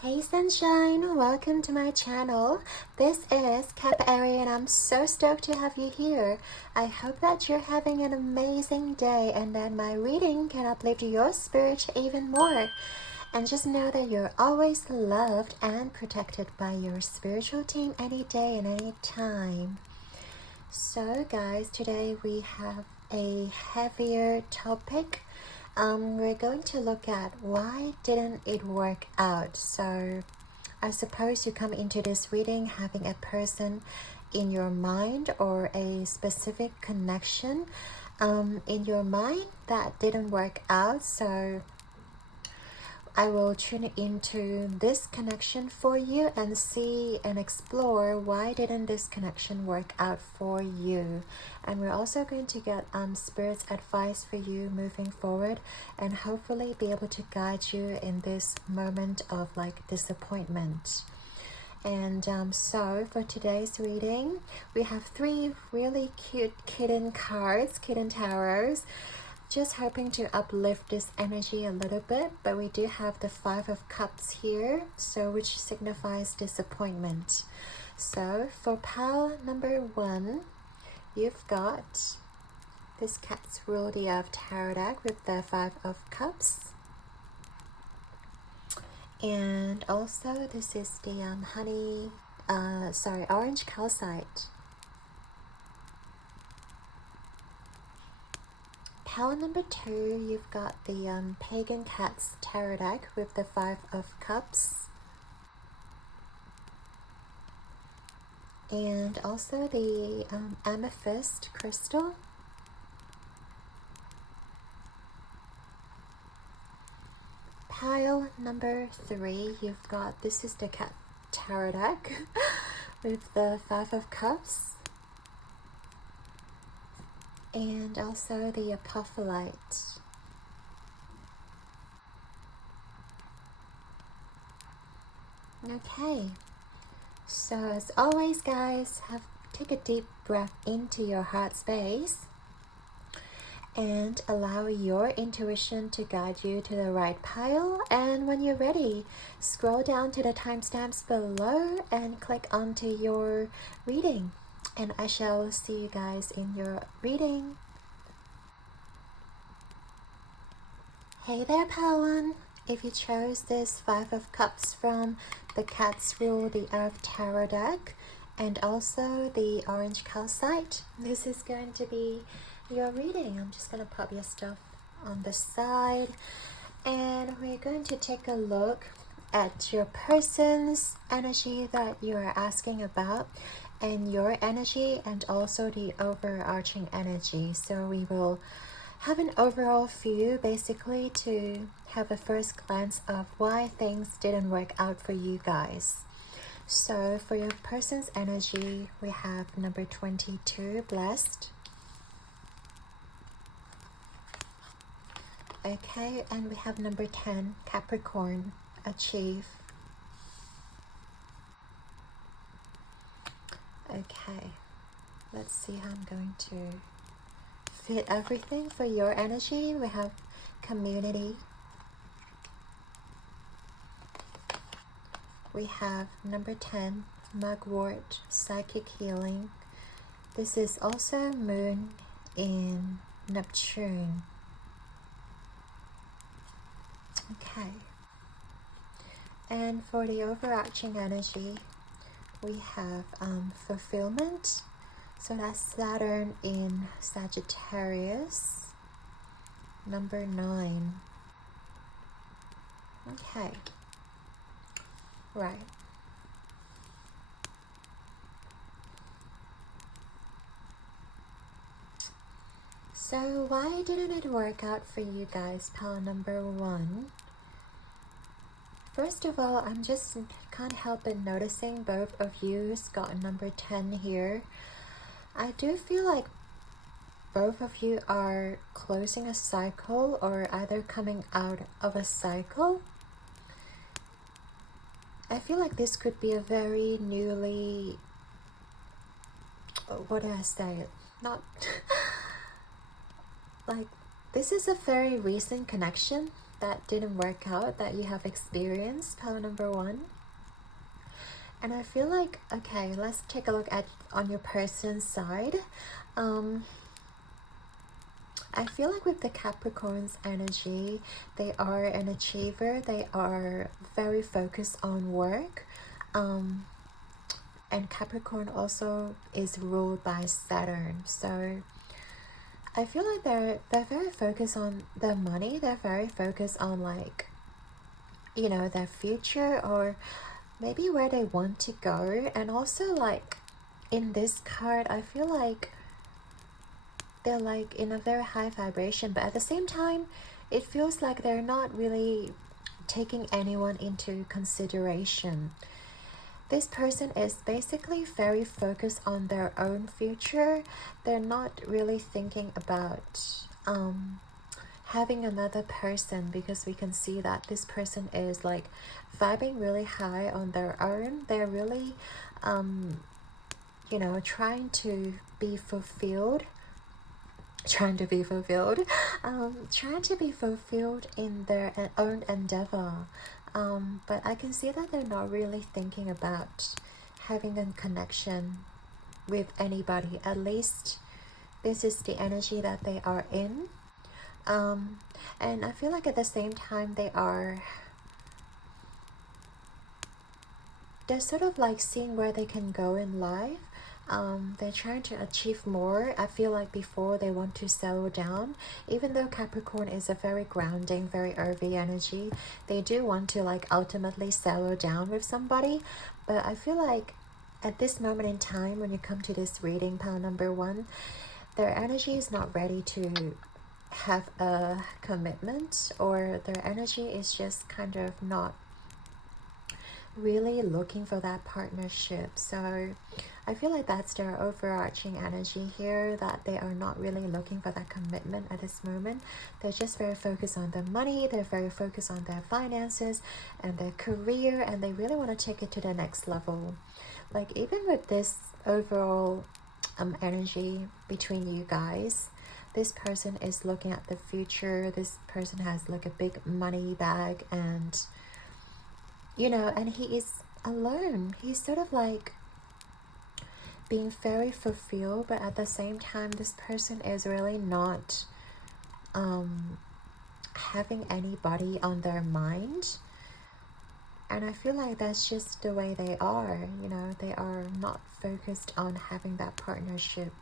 Hey sunshine, welcome to my channel. This is Capari and I'm so stoked to have you here. I hope that you're having an amazing day and that my reading can uplift your spirit even more. And just know that you're always loved and protected by your spiritual team any day and any time. So guys, today we have a heavier topic. We're going to look at why didn't it work out. So I suppose you come into this reading having a person in your mind or a specific connection in your mind that didn't work out. So I will tune into this connection for you and see and explore why didn't this connection work out for you. And we're also going to get Spirit's advice for you moving forward and hopefully be able to guide you in this moment of disappointment. And so for today's reading, we have 3 really cute kitten cards, kitten tarots. Just hoping to uplift this energy a little bit, but we do have the 5 of Cups here, so which signifies disappointment. So for pile number 1, you've got this Cat's Rule the Earth Tarot deck with the 5 of Cups. And also this is the orange calcite. Pile number 2, you've got the Pagan Cat's Tarot deck with the 5 of Cups. And also the Amethyst Crystal. Pile number 3, you've got, this is the Cat Tarot deck with the 5 of Cups. And also the Apophyllite. Okay, so as always guys, take a deep breath into your heart space and allow your intuition to guide you to the right pile. And when you're ready, scroll down to the timestamps below and click onto your reading. And I shall see you guys in your reading. Hey there, pile 1. If you chose this 5 of Cups from the Cat's Rule the Earth Tarot deck and also the orange calcite, this is going to be your reading. I'm just going to pop your stuff on the side and we're going to take a look at your person's energy that you are asking about and your energy and also the overarching energy. So we will have an overall view basically to have a first glance of why things didn't work out for you guys. So for your person's energy, we have number 22, blessed. Okay, and we have number 10, Capricorn, achieve. Okay, let's see how I'm going to fit everything for your energy. We have community. We have number 10, mugwort, psychic healing. This is also moon in Neptune. Okay. And for the overarching energy, we have fulfillment. So that's Saturn in Sagittarius, number 9. Okay. Right. So why didn't it work out for you guys, pile number 1? First of all, I'm just can't help but noticing both of you's got number 10 here. I do feel like both of you are closing a cycle or either coming out of a cycle. I feel like this could be a very newly, what do I say? Not like this is a very recent connection that didn't work out that you have experienced, pile number one. And I feel like, okay, let's take a look at on your person's side. I feel like with the Capricorn's energy, they are an achiever. They are very focused on work. And Capricorn also is ruled by Saturn. So I feel like they're very focused on their money. They're very focused on, like, you know, their future, or maybe where they want to go. And also, like, in this card, I feel like they're like in a very high vibration, but at the same time it feels like they're not really taking anyone into consideration. This person is basically very focused on their own future. They're not really thinking about having another person, because we can see that this person is like vibing really high on their own. They're really you know, trying to be fulfilled in their own endeavor. But I can see that they're not really thinking about having a connection with anybody. At least this is the energy that they are in. And I feel like at the same time they're sort of like seeing where they can go in life. They're trying to achieve more. I feel like before they want to settle down, even though Capricorn is a very grounding, very earthy energy, they do want to like ultimately settle down with somebody. But I feel like at this moment in time, when you come to this reading, pile number one, their energy is not ready to have a commitment, or their energy is just kind of not really looking for that partnership. So I feel like that's their overarching energy here, that they are not really looking for that commitment at this moment. They're just very focused on their money, they're very focused on their finances and their career, and they really want to take it to the next level. Like, even with this overall energy between you guys, this person is looking at the future. This person has like a big money bag, and you know, and he is alone. He's sort of like being very fulfilled, but at the same time this person is really not having anybody on their mind. And I feel like that's just the way they are, you know. They are not focused on having that partnership,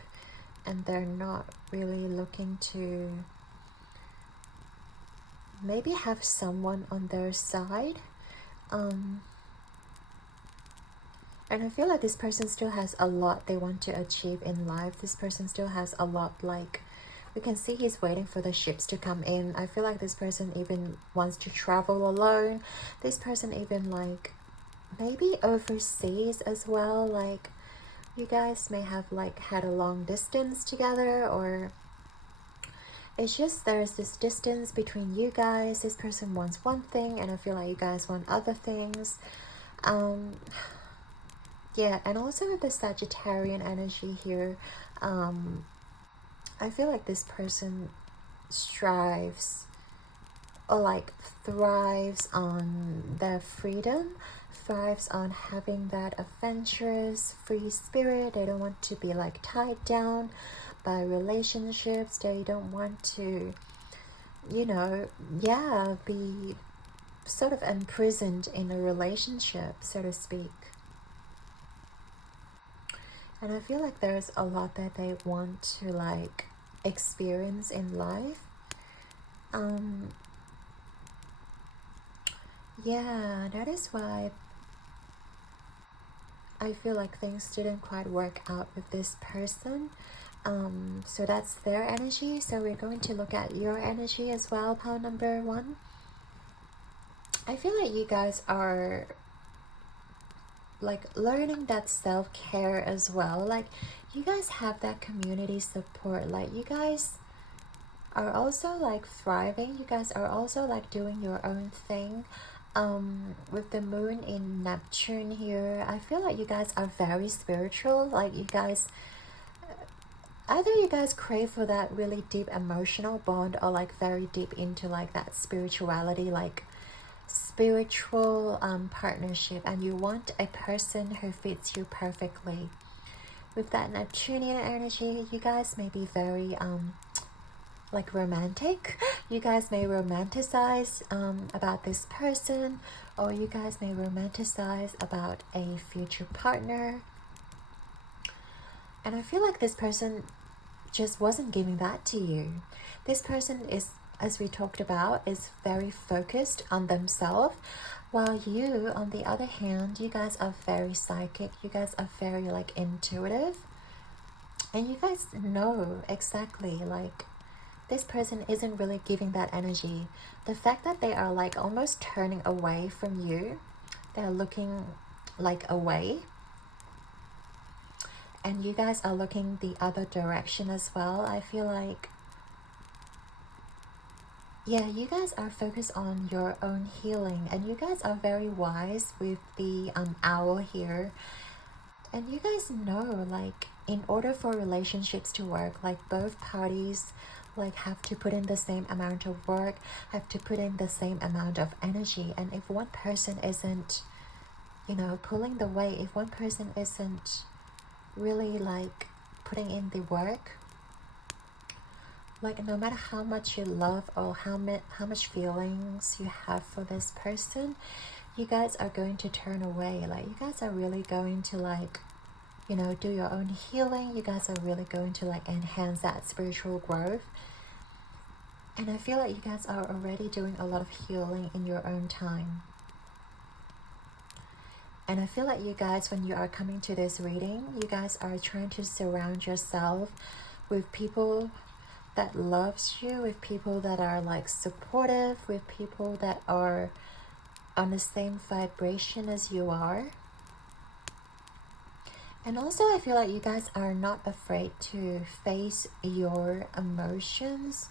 and they're not really looking to maybe have someone on their side. And I feel like this person still has a lot they want to achieve in life. This person still has a lot, like, we can see he's waiting for the ships to come in. I feel like this person even wants to travel alone. This person even like maybe overseas as well. Like, you guys may have like had a long distance together, or it's just there's this distance between you guys. This person wants one thing, and I feel like you guys want other things. Yeah, and also with the Sagittarian energy here, I feel like this person strives or like thrives on their freedom, thrives on having that adventurous, free spirit. They don't want to be like tied down by relationships. They don't want to, you know, yeah, be sort of imprisoned in a relationship, so to speak. And I feel like there's a lot that they want to like experience in life. Yeah, that is why I feel like things didn't quite work out with this person. So that's their energy. So we're going to look at your energy as well, pile number one. I feel like you guys are like learning that self-care as well. Like, you guys have that community support. Like, you guys are also like thriving. You guys are also like doing your own thing. With the moon in Neptune here, I feel like you guys are very spiritual. Like, you guys either you guys crave for that really deep emotional bond, or like very deep into like that spirituality, like spiritual partnership, and you want a person who fits you perfectly. With that Neptunian energy, you guys may be very like romantic. You guys may romanticize about this person, or you guys may romanticize about a future partner. And I feel like this person just wasn't giving that to you. This person is, as we talked about, is very focused on themselves, while you, on the other hand, you guys are very psychic. You guys are very like intuitive, and you guys know exactly, like, this person isn't really giving that energy. The fact that they are like almost turning away from you, they're looking like away, and you guys are looking the other direction as well. I feel like, yeah, you guys are focused on your own healing, and you guys are very wise with the owl here. And you guys know, like, in order for relationships to work, like, both parties like have to put in the same amount of work, have to put in the same amount of energy. And if one person isn't, you know, pulling the weight, if one person isn't really like putting in the work, like, no matter how much you love or how much feelings you have for this person, you guys are going to turn away. Like, you guys are really going to, like, you know, do your own healing. You guys are really going to like enhance that spiritual growth. And I feel like you guys are already doing a lot of healing in your own time. And I feel like you guys, when you are coming to this reading, you guys are trying to surround yourself with people that loves you, with people that are like supportive, with people that are on the same vibration as you are. And also, I feel like you guys are not afraid to face your emotions.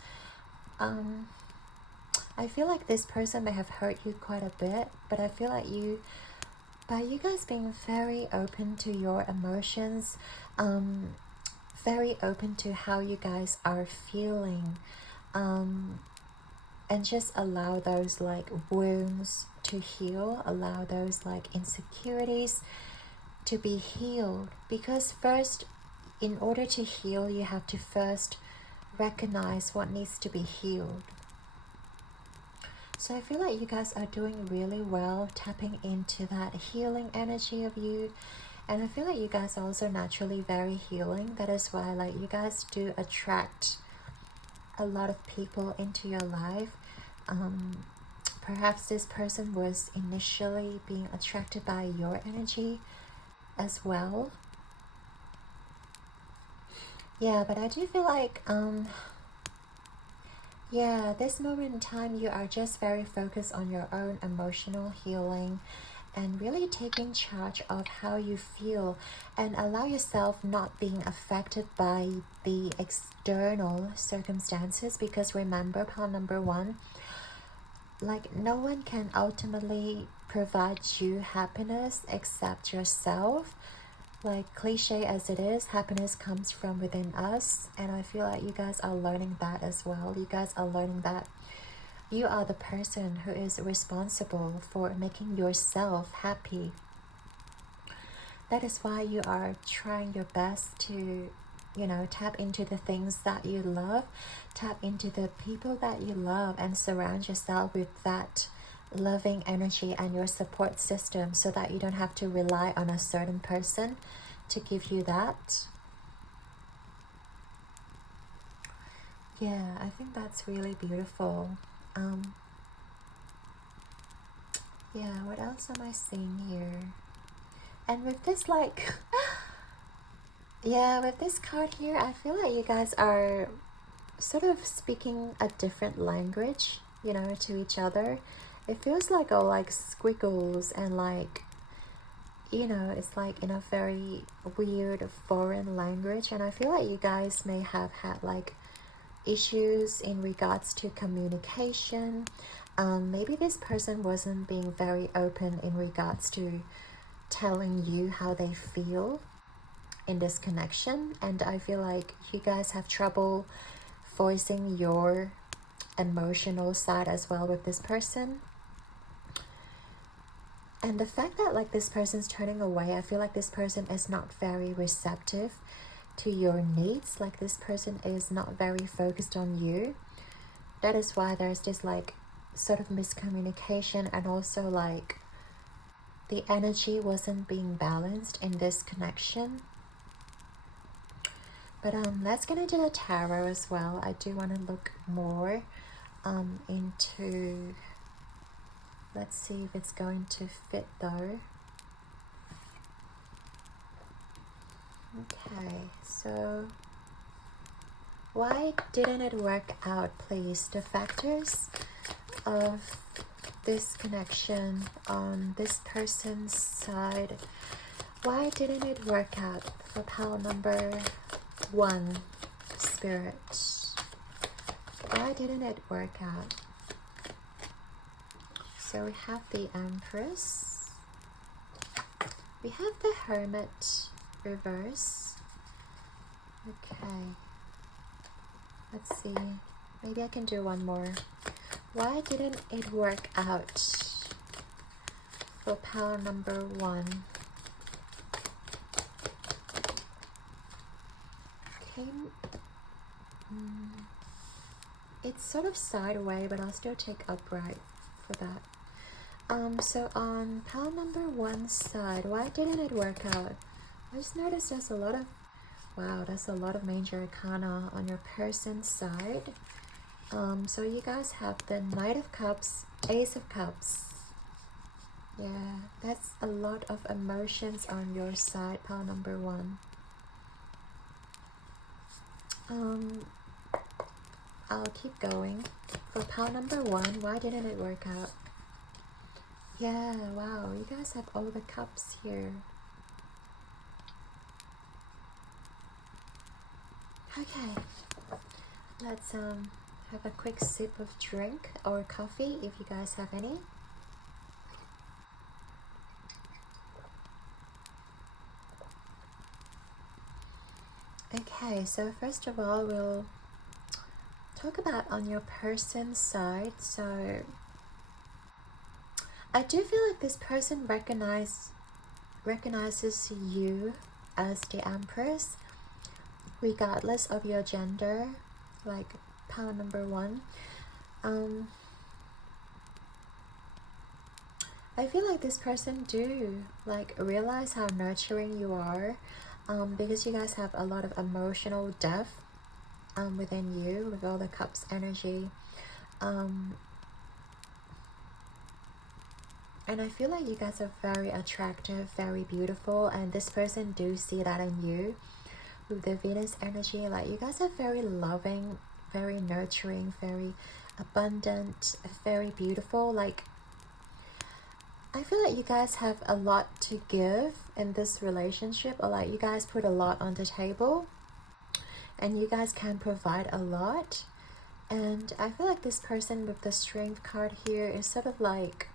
I feel like this person may have hurt you quite a bit, but I feel like by you guys being very open to your emotions, very open to how you guys are feeling, and just allow those like wounds to heal, allow those like insecurities to be healed. Because first, in order to heal, you have to first recognize what needs to be healed. So I feel like you guys are doing really well tapping into that healing energy of you. And I feel like you guys are also naturally very healing. That is why, like, you guys do attract a lot of people into your life. Perhaps this person was initially being attracted by your energy as well. Yeah, but I do feel like yeah, this moment in time, you are just very focused on your own emotional healing and really taking charge of how you feel, and allow yourself not being affected by the external circumstances. Because remember, part number one, like, no one can ultimately provide you happiness except yourself. Like, cliche as it is, happiness comes from within us. And I feel like you guys are learning that as well. You guys are learning that you are the person who is responsible for making yourself happy. That is why you are trying your best to, you know, tap into the things that you love, tap into the people that you love, and surround yourself with that loving energy and your support system, so that you don't have to rely on a certain person to give you that. Yeah, I think that's really beautiful. Yeah, what else am I seeing here? And with this, like, yeah, with this card here, I feel like you guys are sort of speaking a different language, you know, to each other. It feels like all like squiggles and like, you know, it's like in a very weird foreign language. And I feel like you guys may have had like issues in regards to communication. Maybe this person wasn't being very open in regards to telling you how they feel. in this connection, and I feel like you guys have trouble voicing your emotional side as well with this person. And the fact that like this person's turning away, I feel like this person is not very receptive to your needs. Like this person is not very focused on you. That is why there's this like sort of miscommunication, and also like the energy wasn't being balanced in this connection. But let's get into the tarot as well. I do want to look more into, let's see if it's going to fit though. Okay, so why didn't it work out, please? The factors of this connection on this person's side. Why didn't it work out for pile number 1, Spirit? Why didn't it work out? So we have the Empress. We have the Hermit reverse. Okay. Let's see. Maybe I can do one more. Why didn't it work out for pile number 1? Okay. It's sort of sideways, but I'll still take upright for that. So on pile number 1 side, why didn't it work out? I just noticed there's a lot of, wow, there's a lot of major arcana on your person's side. So you guys have the Knight of Cups, Ace of Cups. Yeah, that's a lot of emotions on your side, pile number 1. I'll keep going. For pile number 1, why didn't it work out? Yeah, wow, you guys have all the cups here. Okay, let's have a quick sip of drink or coffee if you guys have any. Okay, so first of all, we'll talk about on your person's side. So I do feel like this person recognizes you as the Empress, regardless of your gender, like pile number 1. I feel like this person do like realize how nurturing you are, because you guys have a lot of emotional depth within you with all the cups energy. And I feel like you guys are very attractive, very beautiful, and this person do see that in you with the Venus energy. Like you guys are very loving, very nurturing, very abundant, very beautiful. Like I feel like you guys have a lot to give in this relationship, or like you guys put a lot on the table and you guys can provide a lot. And I feel like this person with the Strength card here is sort of like,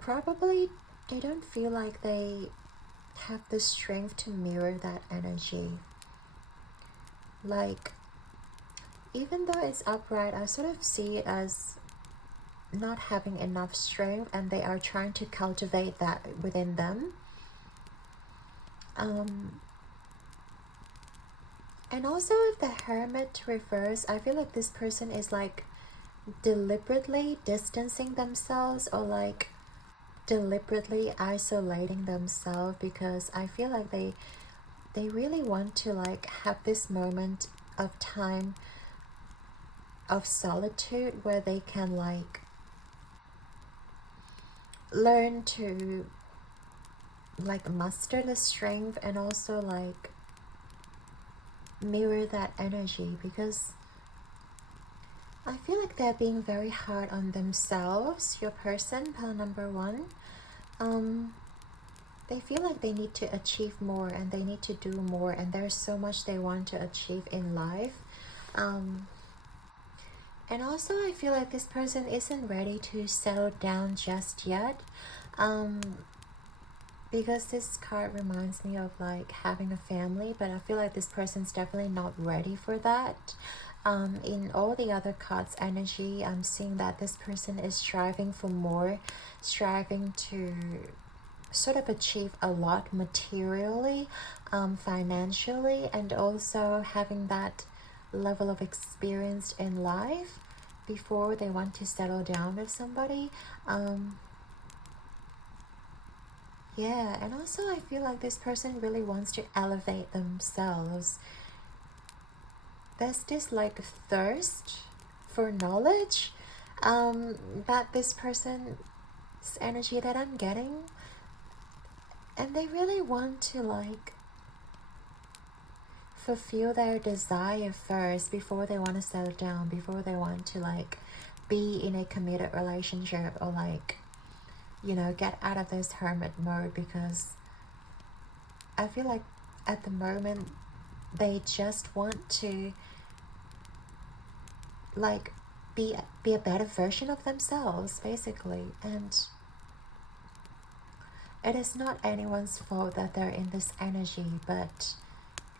probably they don't feel like they have the strength to mirror that energy. Like even though it's upright, I sort of see it as not having enough strength, and they are trying to cultivate that within them. And also with the Hermit reverse, I feel like this person is like deliberately distancing themselves, or like deliberately isolating themselves, because I feel like they really want to like have this moment of time of solitude where they can like learn to like muster the strength and also like mirror that energy, because I feel like they're being very hard on themselves, your person, pile number 1. They feel like they need to achieve more and they need to do more, and there's so much they want to achieve in life. And also I feel like this person isn't ready to settle down just yet. because this card reminds me of like having a family, but I feel like this person's definitely not ready for that. In all the other cards energy, I'm seeing that this person is striving for more, striving to sort of achieve a lot materially, financially, and also having that level of experience in life before they want to settle down with somebody. Yeah, and also I feel like this person really wants to elevate themselves. There's this like thirst for knowledge that this person's energy that I'm getting, and they really want to like fulfill their desire first before they want to settle down, before they want to like be in a committed relationship, or like, you know, get out of this hermit mode, because I feel like at the moment they just want to like be a better version of themselves, basically. And it is not anyone's fault that they're in this energy, but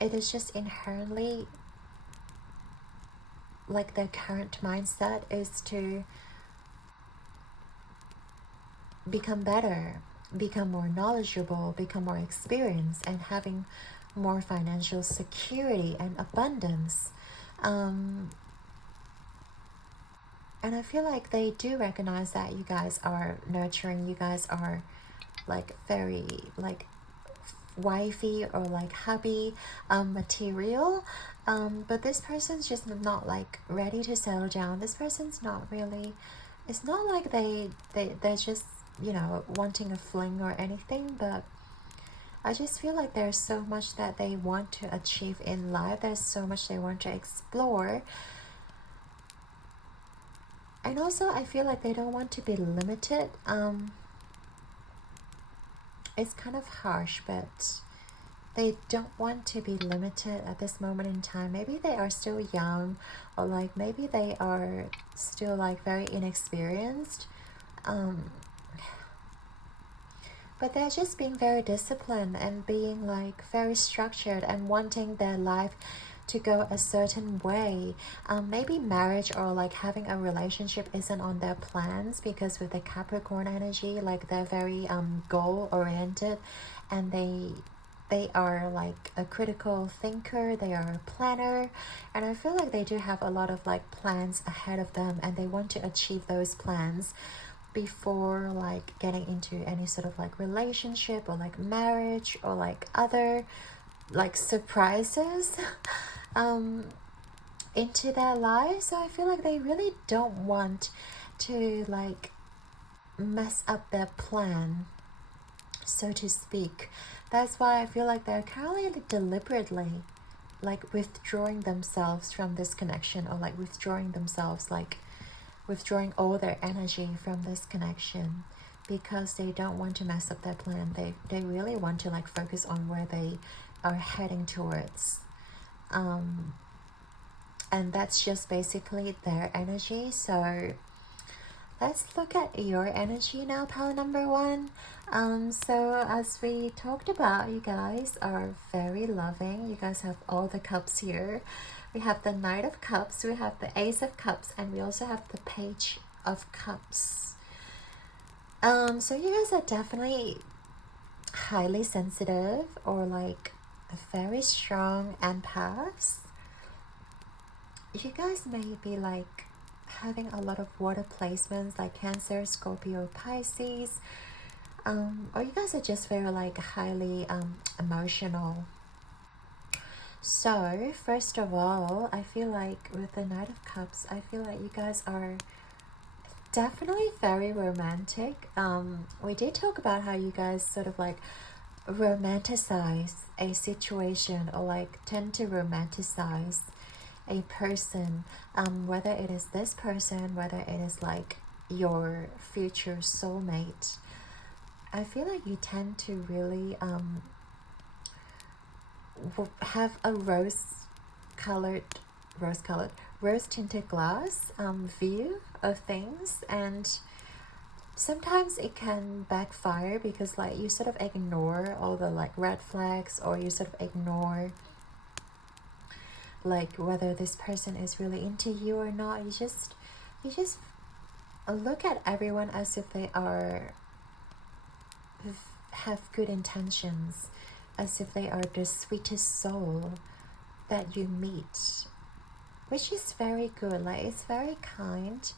it is just inherently like their current mindset is to become better, become more knowledgeable, become more experienced, and having more financial security and abundance. And I feel like they do recognize that you guys are nurturing, you guys are like very like wifey or like hubby material, but this person's just not like ready to settle down. This person's not really, it's not like they're just, you know, wanting a fling or anything, but I just feel like there's so much that they want to achieve in life. There's so much they want to explore. And also I feel like they don't want to be limited. It's kind of harsh, but they don't want to be limited at this moment in time. Maybe they are still young, or like maybe they are still like very inexperienced. But they're just being very disciplined and being like very structured and wanting their life to go a certain way. Maybe marriage or like having a relationship isn't on their plans, because with the Capricorn energy, like they're very goal oriented, and they are like a critical thinker, they are a planner, and I feel like they do have a lot of like plans ahead of them, and they want to achieve those plans before like getting into any sort of like relationship or like marriage or like other like surprises into their lives. So I feel like they really don't want to like mess up their plan, so to speak. That's why I feel like they're currently deliberately like withdrawing themselves from this connection, or like withdrawing themselves, like withdrawing all their energy from this connection, because they don't want to mess up their plan. They really want to like focus on where they are heading towards, and that's just basically their energy. So let's look at your energy now, pile number one. So as we talked about, you guys are very loving. You guys have all the cups here. We have the Knight of Cups, we have the Ace of Cups, and we also have the Page of Cups. So you guys are definitely highly sensitive, or like very strong empaths. You guys may be like having a lot of water placements, like Cancer, Scorpio, Pisces, or you guys are just very like highly emotional. So first of all, I feel like with the Knight of Cups, I feel like you guys are definitely very romantic. We did talk about how you guys sort of like romanticize a situation, or like tend to romanticize a person, whether it is this person, whether it is like your future soulmate. I feel like you tend to really have a rose tinted glass view of things, and sometimes it can backfire because like you sort of ignore all the like red flags, or you sort of ignore like whether this person is really into you or not. You just look at everyone as if they are have good intentions, as if they are the sweetest soul that you meet, which is very good. Like, it's very kind.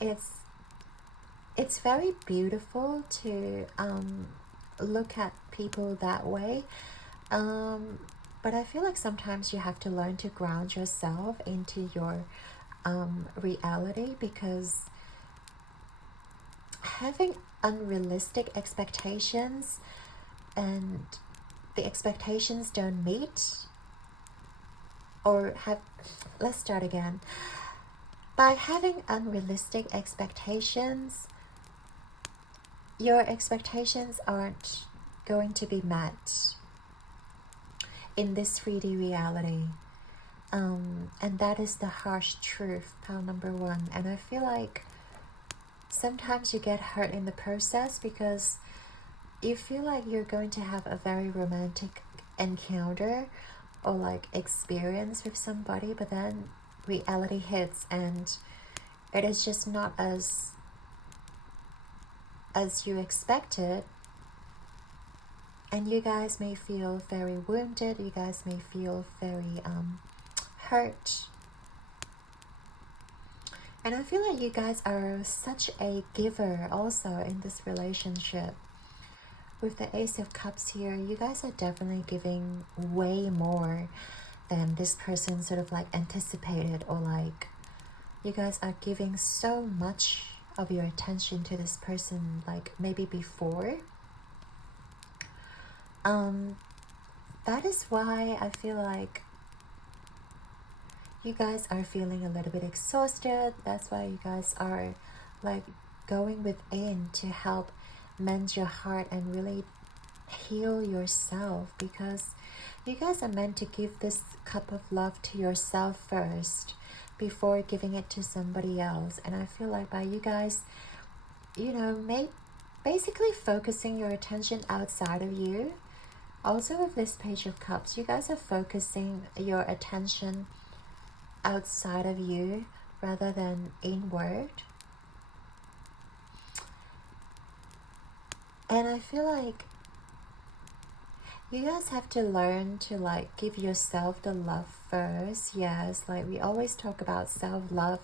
It's very beautiful to look at people that way, but I feel like sometimes you have to learn to ground yourself into your reality, because having unrealistic expectations and the expectations don't meet, or have, let's start again. By having unrealistic expectations, your expectations aren't going to be met in this 3D reality. And that is the harsh truth, pile number one. And I feel like sometimes you get hurt in the process because you feel like you're going to have a very romantic encounter or like experience with somebody, but then reality hits and it is just not as you expected, and you guys may feel very wounded, you guys may feel very hurt. And I feel like you guys are such a giver also in this relationship. With the Ace of Cups here, you guys are definitely giving way more than this person sort of like anticipated, or like you guys are giving so much of your attention to this person like maybe before. That is why I feel like you guys are feeling a little bit exhausted. That's why you guys are like going within to help mend your heart and really heal yourself, because you guys are meant to give this cup of love to yourself first before giving it to somebody else. And I feel like by you guys, you know, basically focusing your attention outside of you. Also with this Page of Cups, you guys are focusing your attention outside of you rather than inward. And I feel like you guys have to learn to like give yourself the love first. Yes, like we always talk about self-love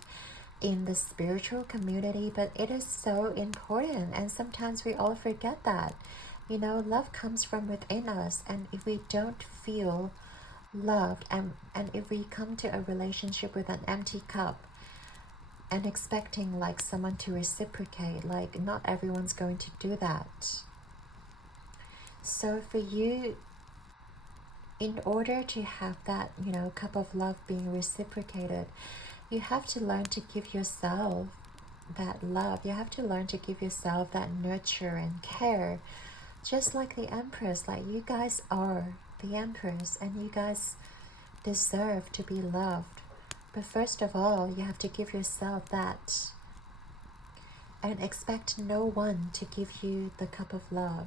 in the spiritual community, but it is so important, and sometimes we all forget that. You know, love comes from within us, and if we don't feel loved, and if we come to a relationship with an empty cup and expecting like someone to reciprocate, like not everyone's going to do that. So for you, in order to have that, you know, cup of love being reciprocated, you have to learn to give yourself that love. You have to learn to give yourself that nurture and care, just like the Empress. Like, you guys are the Empress, and you guys deserve to be loved. But first of all, you have to give yourself that, and expect no one to give you the cup of love.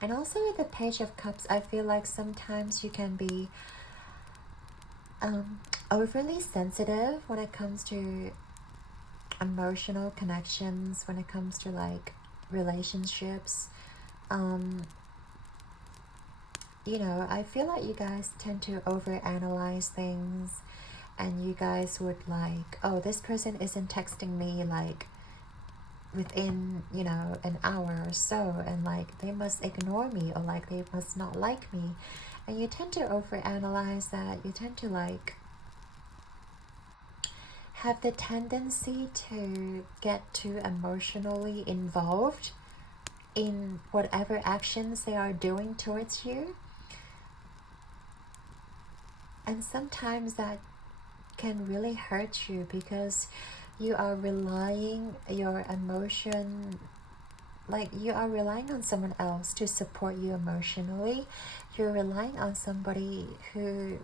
And also with the Page of Cups, I feel like sometimes you can be overly sensitive when it comes to emotional connections, when it comes to like relationships. You know, I feel like you guys tend to overanalyze things, and you guys would like, oh, this person isn't texting me like within, you know, an hour or so, and like they must ignore me, or like they must not like me. And you tend to overanalyze that. You tend to like have the tendency to get too emotionally involved in whatever actions they are doing towards you. And sometimes that can really hurt you, because you are relying your emotion, like you are relying on someone else to support you emotionally. You're relying on somebody who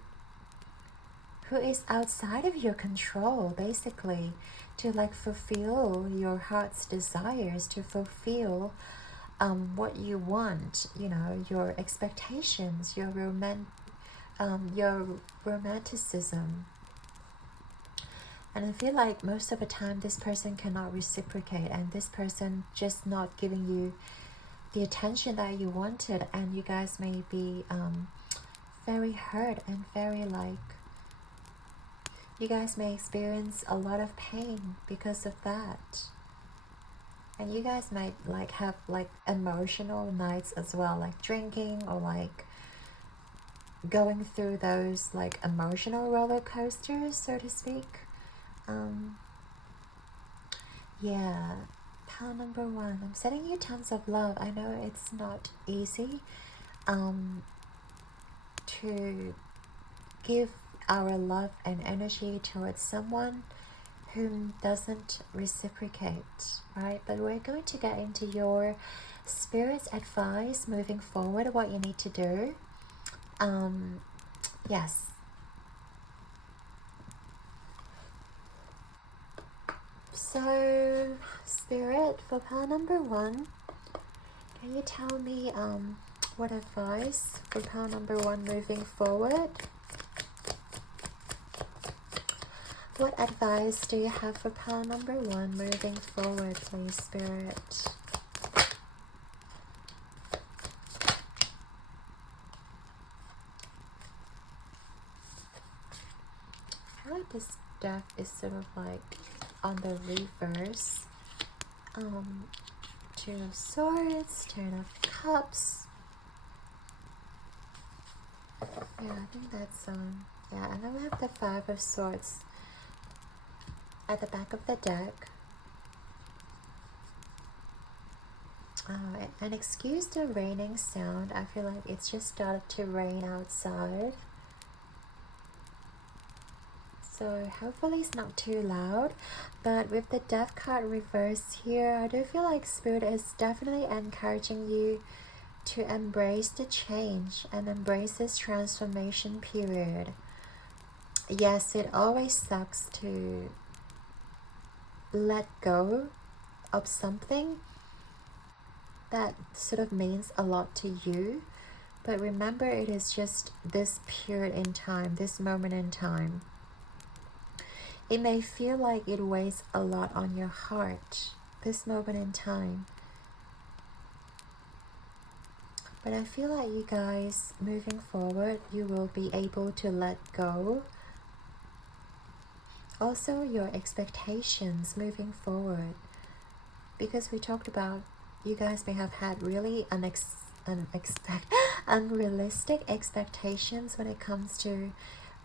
who is outside of your control, basically, to like fulfill your heart's desires, to fulfill what you want, you know, your expectations, your romanticism. And I feel like most of the time this person cannot reciprocate, and this person just not giving you the attention that you wanted, and you guys may be very hurt and very like, you guys may experience a lot of pain because of that. And you guys might like have like emotional nights as well, like drinking or like going through those like emotional roller coasters, so to speak. Yeah, pile number 1, I'm sending you tons of love. I know it's not easy to give our love and energy towards someone who doesn't reciprocate, right? But we're going to get into your spirit's advice moving forward, what you need to do. Yes. So, Spirit, for pile number 1, can you tell me what advice for pile number 1 moving forward? What advice do you have for pile number 1 moving forward, please, Spirit? I feel like this deck is sort of like on the reverse. 2 of Swords, 10 of Cups. Yeah, I think that's yeah, and then we have the 5 of Swords at the back of the deck. And excuse the raining sound. I feel like it's just started to rain outside, so hopefully it's not too loud. But with the Death card reversed here, I do feel like Spirit is definitely encouraging you to embrace the change and embrace this transformation period. Yes, it always sucks to let go of something that sort of means a lot to you, but remember, it is just this period in time, this moment in time. It may feel like it weighs a lot on your heart, this moment in time, but I feel like you guys, moving forward, you will be able to let go. Also, your expectations moving forward, because we talked about you guys may have had really unrealistic expectations when it comes to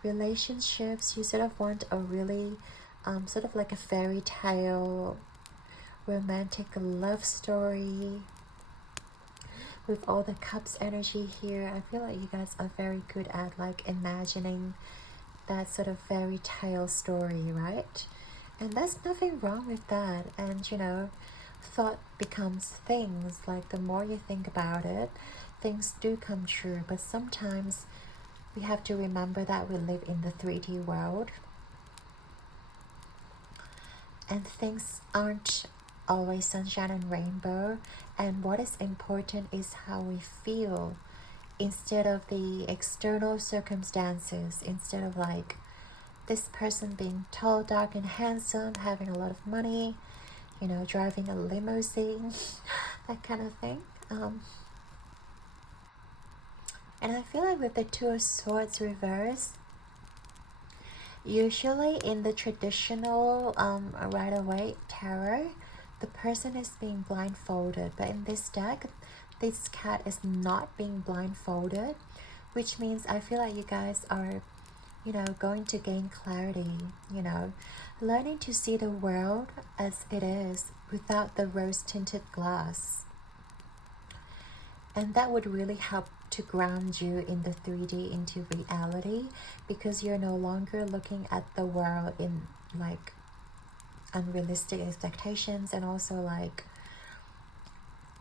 relationships. You sort of want a really sort of like a fairy tale romantic love story with all the cups energy here. I feel like you guys are very good at like imagining that sort of fairy tale story, right? And there's nothing wrong with that. And you know, thought becomes things. Like the more you think about it, things do come true. But sometimes we have to remember that we live in the 3D world, and things aren't always sunshine and rainbow. And what is important is how we feel instead of the external circumstances. Instead of like this person being tall, dark and handsome, having a lot of money, you know, driving a limousine, that kind of thing. And I feel like with the 2 of Swords reverse, usually in the traditional Rider-Waite tarot, the person is being blindfolded. But in this deck, this cat is not being blindfolded, which means I feel like you guys are, you know, going to gain clarity, you know, learning to see the world as it is without the rose-tinted glass. And that would really help to ground you in the 3D into reality, because you're no longer looking at the world in like unrealistic expectations. And also like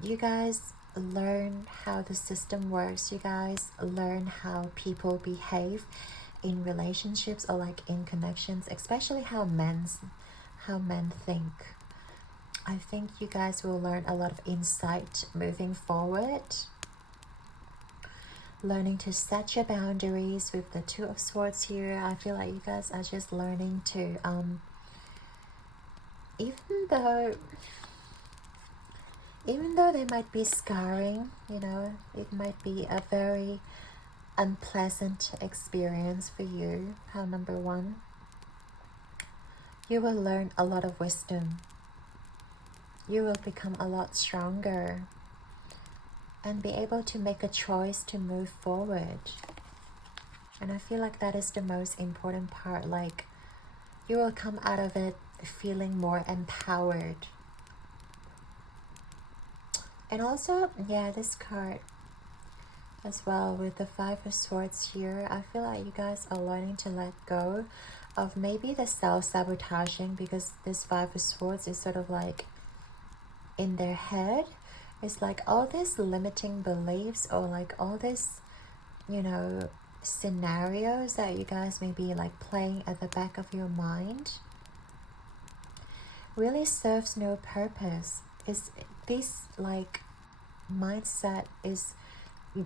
you guys learn how the system works, you guys learn how people behave, in relationships or like in connections, especially how men think. I think you guys will learn a lot of insight moving forward. Learning to set your boundaries with the Two of Swords here. I feel like you guys are just learning to even though they might be scarring, you know, it might be a very unpleasant experience for you. Pile number 1. You will learn a lot of wisdom. You will become a lot stronger and be able to make a choice to move forward. And I feel like that is the most important part. Like, you will come out of it feeling more empowered. And also, yeah, this card as well with the Five of Swords here, I feel like you guys are learning to let go of maybe the self-sabotaging, because this Five of Swords is sort of like in their head. It's like all these limiting beliefs or like all this, you know, scenarios that you guys may be like playing at the back of your mind really serves no purpose. Is this like mindset is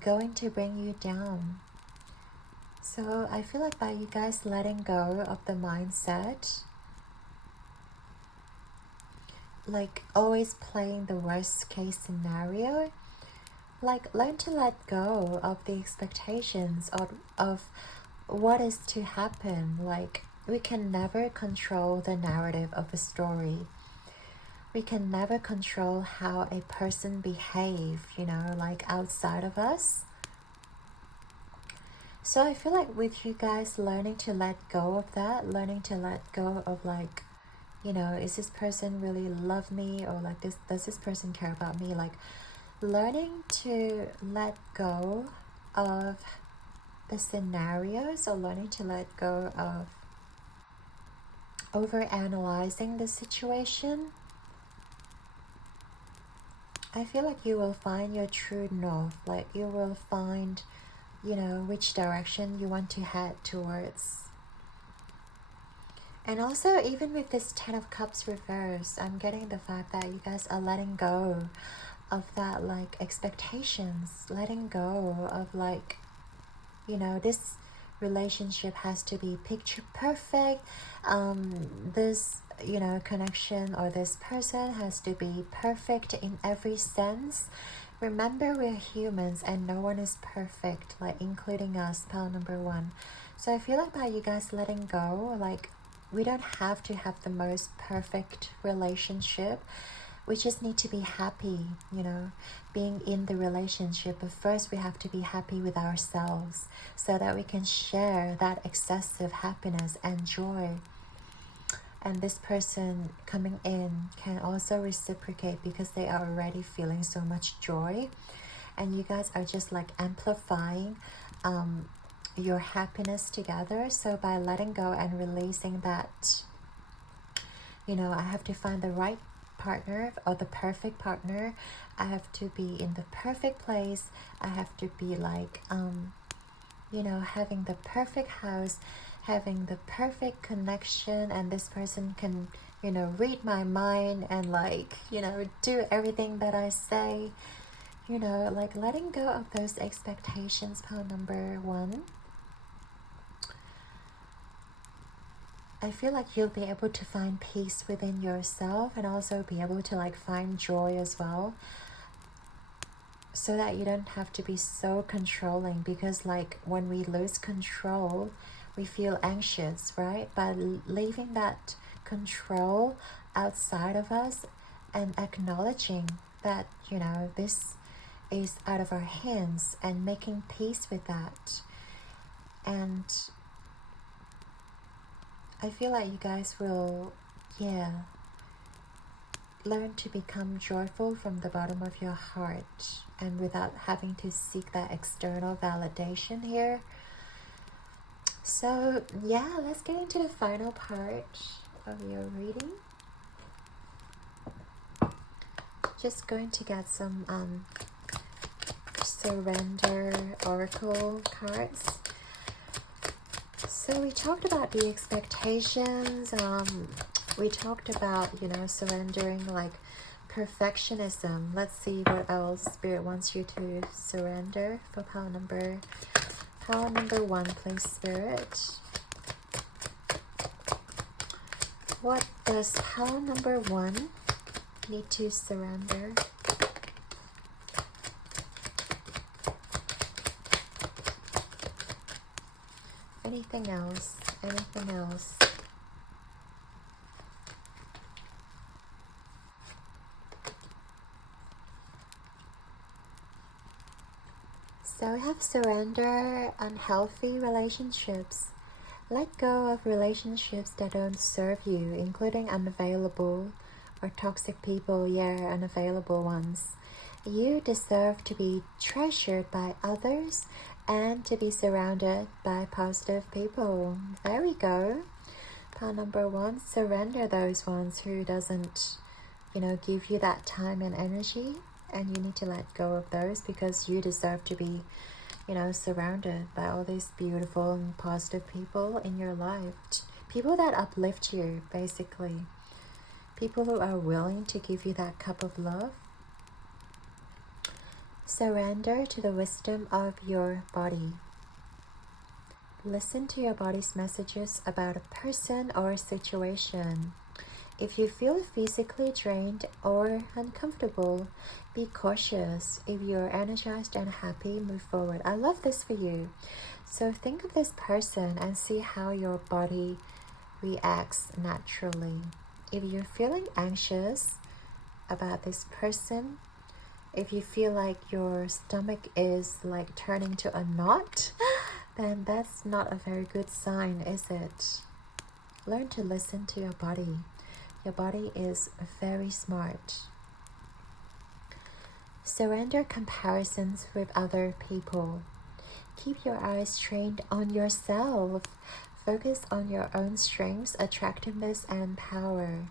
going to bring you down. So I feel like by you guys letting go of the mindset, like always playing the worst case scenario, like learn to let go of the expectations of what is to happen. Like, we can never control the narrative of a story. We can never control how a person behave, you know, like outside of us. So I feel like with you guys learning to let go of that, learning to let go of like, you know, is this person really love me, or like does this person care about me? Like learning to let go of the scenarios, or learning to let go of over-analyzing the situation. I feel like you will find your true north. Like you will find, you know, which direction you want to head towards. And also, even with this 10 of Cups reversed, I'm getting the fact that you guys are letting go of that, like, expectations. Letting go of, like, you know, this relationship has to be picture perfect. This, you know, connection or this person has to be perfect in every sense. Remember, we're humans and no one is perfect, like including us, pile number 1. So I feel like by you guys letting go, like, we don't have to have the most perfect relationship. We just need to be happy, you know, being in the relationship. But first we have to be happy with ourselves so that we can share that excessive happiness and joy. And this person coming in can also reciprocate because they are already feeling so much joy. And you guys are just like amplifying your happiness together. So by letting go and releasing that, you know, I have to find the right partner or the perfect partner. I have to be in the perfect place. I have to be like, you know, having the perfect house, having the perfect connection, and this person can, you know, read my mind and like, you know, do everything that I say, you know, like letting go of those expectations, pile number 1. I feel like you'll be able to find peace within yourself and also be able to like find joy as well, so that you don't have to be so controlling, because like when we lose control, we feel anxious, right? But leaving that control outside of us and acknowledging that, you know, this is out of our hands and making peace with that. And I feel like you guys will, learn to become joyful from the bottom of your heart and without having to seek that external validation here. So yeah, let's get into the final part of your reading. Just going to get some surrender oracle cards. So we talked about the expectations. We talked about, you know, surrendering, like perfectionism. Let's see what else Spirit wants you to surrender for pile number 1, please, Spirit. What does pile number 1 need to surrender? Anything else? Anything else? So we have surrender unhealthy relationships. Let go of relationships that don't serve you, including unavailable or toxic people, unavailable ones. You deserve to be treasured by others and to be surrounded by positive people. There we go. Pile number 1, surrender those ones who doesn't, you know, give you that time and energy, and you need to let go of those because you deserve to be, you know, surrounded by all these beautiful and positive people in your life. People that uplift you, basically. People who are willing to give you that cup of love. Surrender to the wisdom of your body. Listen to your body's messages about a person or a situation. If you feel physically drained or uncomfortable, be cautious. If you're energized and happy, move forward. I love this for you. So think of this person and see how your body reacts naturally. If you're feeling anxious about this person, if you feel like your stomach is like turning to a knot, then that's not a very good sign, is it? Learn to listen to your body. Your body is very smart. Surrender comparisons with other people. Keep your eyes trained on yourself. Focus on your own strengths, attractiveness, and power.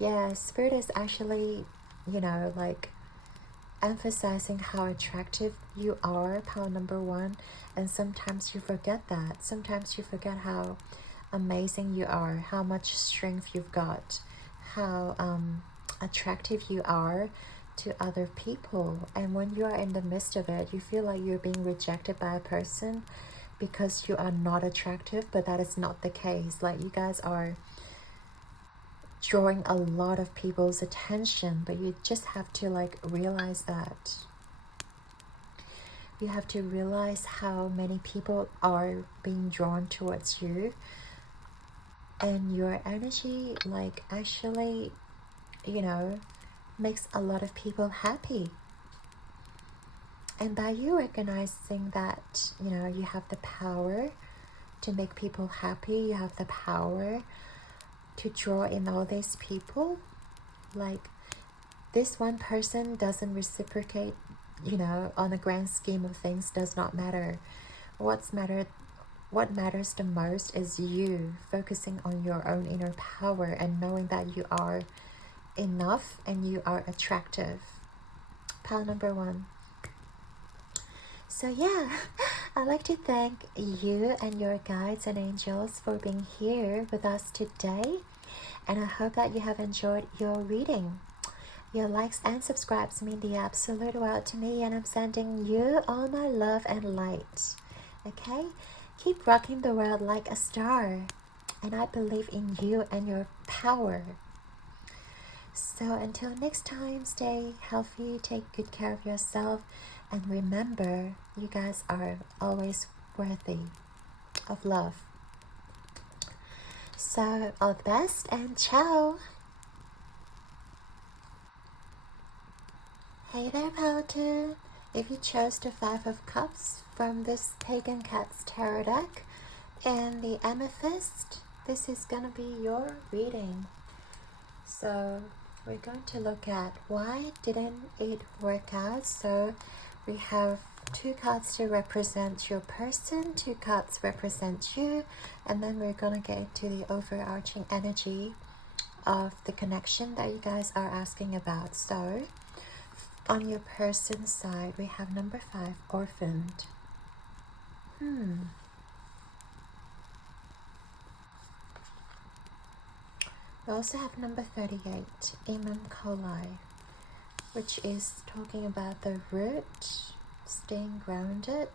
Yeah, Spirit is actually, you know, like emphasizing how attractive you are, pile number 1, and sometimes you forget that. Sometimes you forget how amazing you are, how much strength you've got, how attractive you are to other people. And when you are in the midst of it, you feel like you're being rejected by a person because you are not attractive, but that is not the case. Like, you guys are drawing a lot of people's attention, but you just have to like realize that. You have to realize how many people are being drawn towards you, and your energy like actually, you know, makes a lot of people happy. And by you recognizing that, you know, you have the power to make people happy, you have the power to draw in all these people. Like, this one person doesn't reciprocate, you know, on the grand scheme of things does not matter. What matters the most is you focusing on your own inner power and knowing that you are enough and you are attractive. Pile number 1. So yeah, I'd like to thank you and your guides and angels for being here with us today. And I hope that you have enjoyed your reading. Your likes and subscribes mean the absolute world to me, and I'm sending you all my love and light. Okay? Keep rocking the world like a star. And I believe in you and your power. So until next time, stay healthy, take good care of yourself, and remember, you guys are always worthy of love. So all the best and ciao! Hey there, Paladin! If you chose the 5 of Cups from this Pagan Cat's Tarot deck and the Amethyst, this is gonna be your reading. So we're going to look at why didn't it work out. So we have 2 cards to represent your person, 2 cards represent you, and then we're gonna get into the overarching energy of the connection that you guys are asking about. So on your person's side, we have number 5, orphaned. We also have number 38, Imam Kolai, which is talking about the root, staying grounded.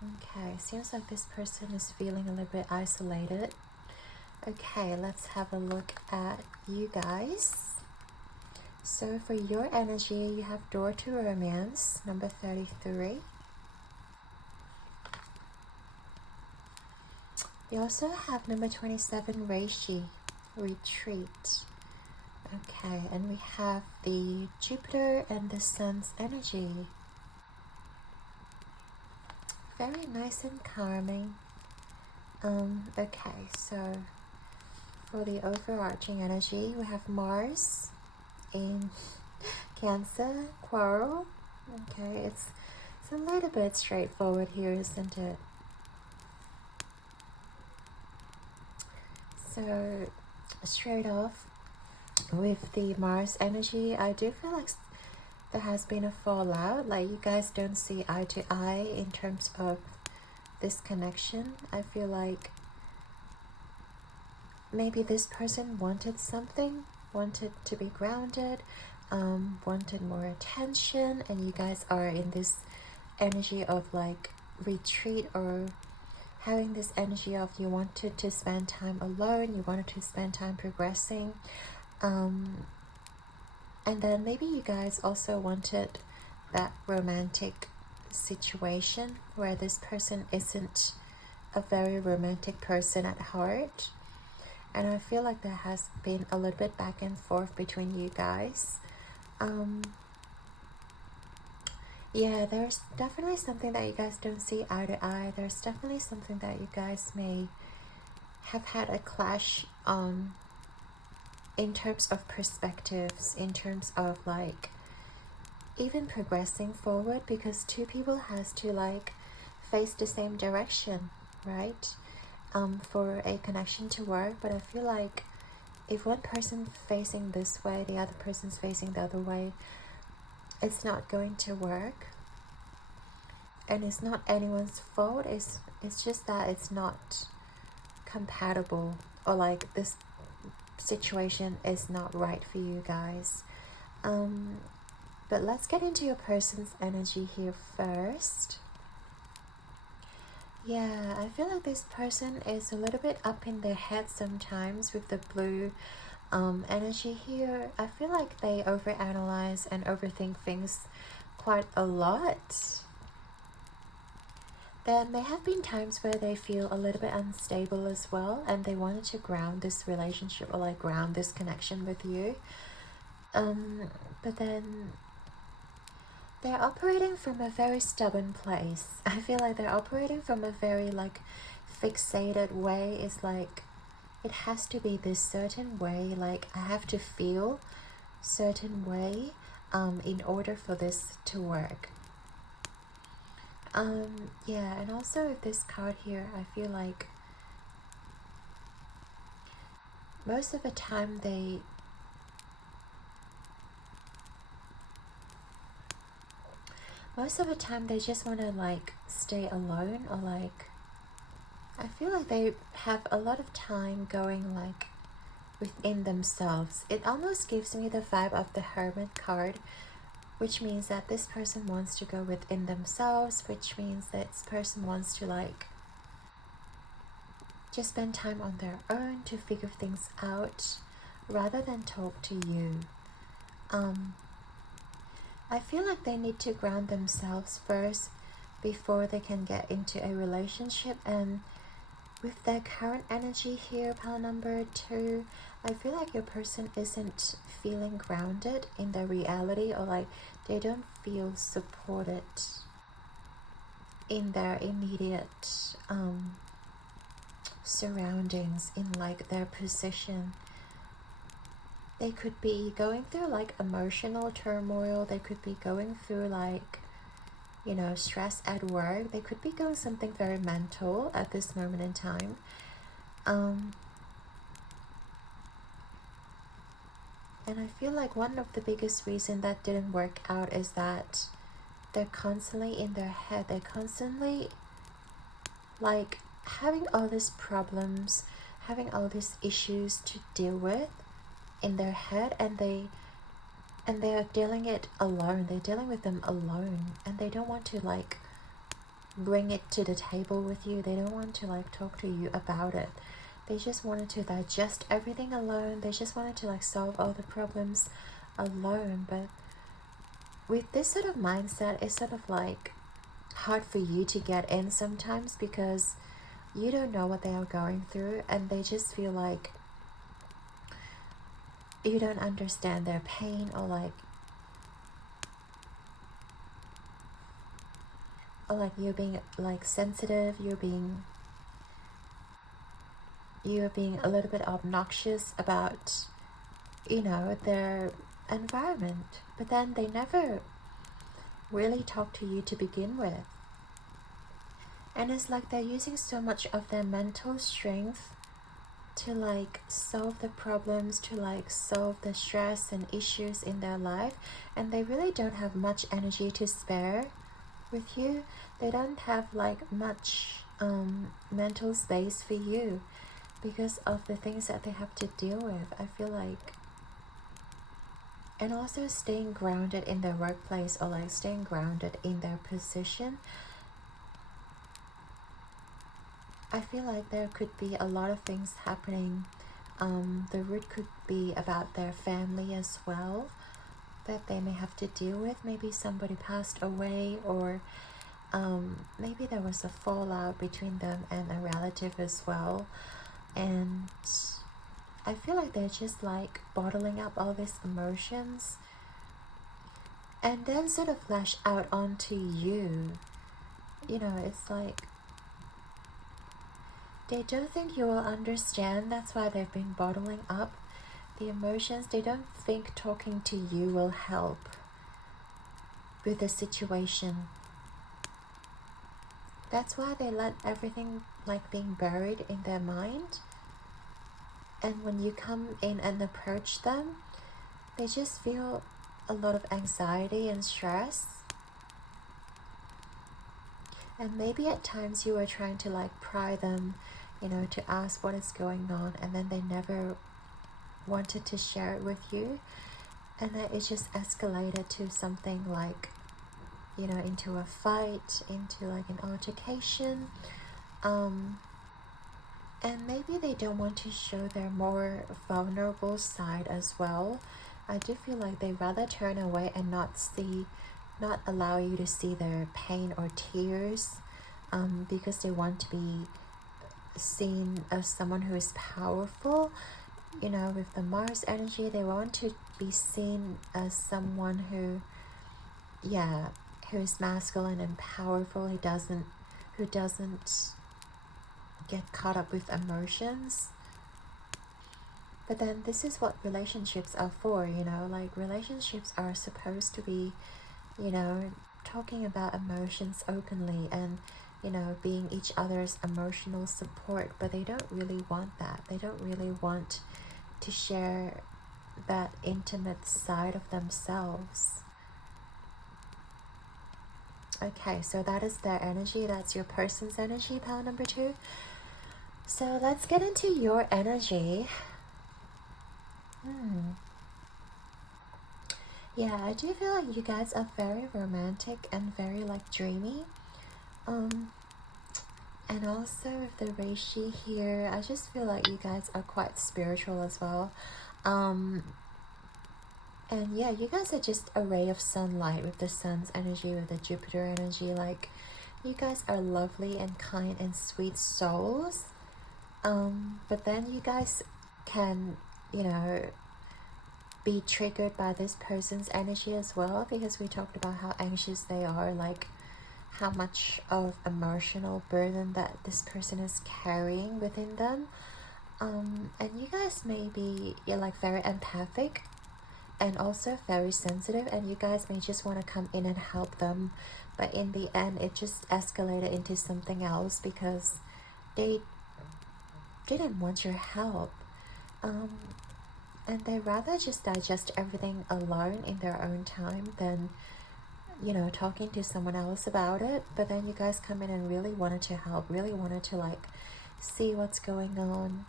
Okay, seems like this person is feeling a little bit isolated. Okay, let's have a look at you guys. So for your energy, you have Door to Romance, number 33. You also have number 27, Reishi, Retreat. Okay, and we have the Jupiter and the Sun's energy. Very nice and calming. Okay, so for the overarching energy, we have Mars in Cancer, Quarrel. Okay, it's a little bit straightforward here, isn't it? So straight off with the Mars energy, I do feel like there has been a fallout. Like you guys don't see eye to eye in terms of this connection. I feel like maybe this person wanted something, wanted to be grounded, wanted more attention, and you guys are in this energy of like retreat, or having this energy of you wanted to spend time alone, you wanted to spend time progressing, and then maybe you guys also wanted that romantic situation where this person isn't a very romantic person at heart. And I feel like there has been a little bit back and forth between you guys. Yeah, there's definitely something that you guys don't see eye to eye. There's definitely something that you guys may have had a clash on, in terms of perspectives, in terms of like even progressing forward, because two people has to like face the same direction, right? For a connection to work. But I feel like if one person facing this way, the other person's facing the other way, it's not going to work. And it's not anyone's fault. It's just that it's not compatible, or like this situation is not right for you guys. But let's get into your person's energy here first. Yeah, I feel like this person is a little bit up in their head sometimes with the blue energy here. I feel like they overanalyze and overthink things quite a lot. There may have been times where they feel a little bit unstable as well, and they wanted to ground this relationship, or like ground this connection with you. But then they're operating from a very stubborn place. I feel like they're operating from a very like fixated way. It's like it has to be this certain way, like I have to feel certain way in order for this to work. Yeah, and also with this card here, I feel like most of the time they just want to like stay alone, or like I feel like they have a lot of time going like within themselves. It almost gives me the vibe of the Hermit card, which means that this person wants to go within themselves, which means that this person wants to like just spend time on their own to figure things out rather than talk to you. I feel like they need to ground themselves first before they can get into a relationship. And with their current energy here, pile number 2, I feel like your person isn't feeling grounded in their reality, or like they don't feel supported in their immediate surroundings, in like their position. They could be going through like emotional turmoil. They could be going through like, you know, stress at work. They could be going something very mental at this moment in time. And I feel like one of the biggest reasons that didn't work out is that they're constantly in their head. They're constantly like having all these problems, having all these issues to deal with in their head, and they are dealing it alone. They're dealing with them alone, and they don't want to like bring it to the table with you. They don't want to like talk to you about it. They just wanted to digest everything alone. They just wanted to like solve all the problems alone. But with this sort of mindset, it's sort of like hard for you to get in sometimes, because you don't know what they are going through, and they just feel like you don't understand their pain, or like you're being like sensitive, you're being a little bit obnoxious about, you know, their environment. But then they never really talk to you to begin with, and it's like they're using so much of their mental strength to like solve the problems, to like solve the stress and issues in their life, and they really don't have much energy to spare with you. They don't have like much mental space for you because of the things that they have to deal with, I feel like. And also staying grounded in their workplace, or like staying grounded in their position. I feel like there could be a lot of things happening. The root could be about their family as well, that they may have to deal with. Maybe somebody passed away, or maybe there was a fallout between them and a relative as well. And I feel like they're just like bottling up all these emotions and then sort of lash out onto you. You know, it's like they don't think you will understand. That's why they've been bottling up the emotions. They don't think talking to you will help with the situation. That's why they let everything like being buried in their mind. And when you come in and approach them, they just feel a lot of anxiety and stress. And maybe at times you were trying to like pry them, you know, to ask what is going on, and then they never wanted to share it with you, and then it just escalated to something like, you know, into a fight, into like an altercation. And maybe they don't want to show their more vulnerable side as well. I do feel like they rather turn away and not allow you to see their pain or tears, because they want to be seen as someone who is powerful. You know, with the Mars energy, they want to be seen as someone who is masculine and powerful, who doesn't get caught up with emotions. But then this is what relationships are for, you know, like relationships are supposed to be, you know, talking about emotions openly and, you know, being each other's emotional support. But they don't really want that. They don't really want to share that intimate side of themselves. Okay, so that is their energy. That's your person's energy, pile number 2. So let's get into your energy. Yeah, I do feel like you guys are very romantic and very like dreamy. And also with the reishi here, I just feel like you guys are quite spiritual as well. And yeah, you guys are just a ray of sunlight with the sun's energy, with the Jupiter energy. Like, you guys are lovely and kind and sweet souls. But then you guys can, you know, be triggered by this person's energy as well, because we talked about how anxious they are, like how much of emotional burden that this person is carrying within them. And you guys may be, you're like very empathic and also very sensitive, and you guys may just want to come in and help them, but in the end it just escalated into something else because they didn't want your help, and they rather just digest everything alone in their own time than, you know, talking to someone else about it. But then you guys come in and really wanted to help, really wanted to like see what's going on,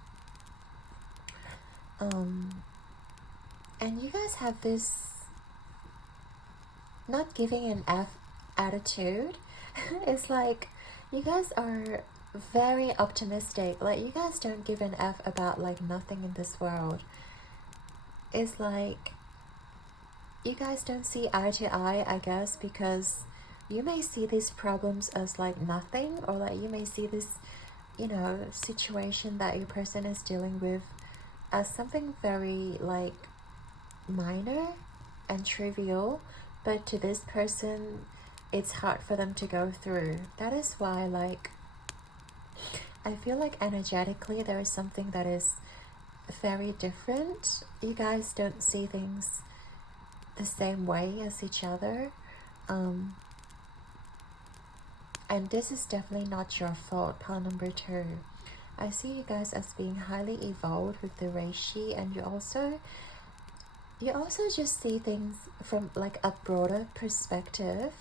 And you guys have this not giving an F attitude. It's like you guys are very optimistic. Like you guys don't give an F about like nothing in this world. It's like you guys don't see eye to eye, I guess, because you may see these problems as like nothing, or like you may see this, you know, situation that your person is dealing with as something very like minor and trivial, but to this person it's hard for them to go through. That is why, like, I feel like energetically there is something that is very different. You guys don't see things the same way as each other, and this is definitely not your fault. Pile number 2, I see you guys as being highly evolved with the reishi, and you also just see things from like a broader perspective.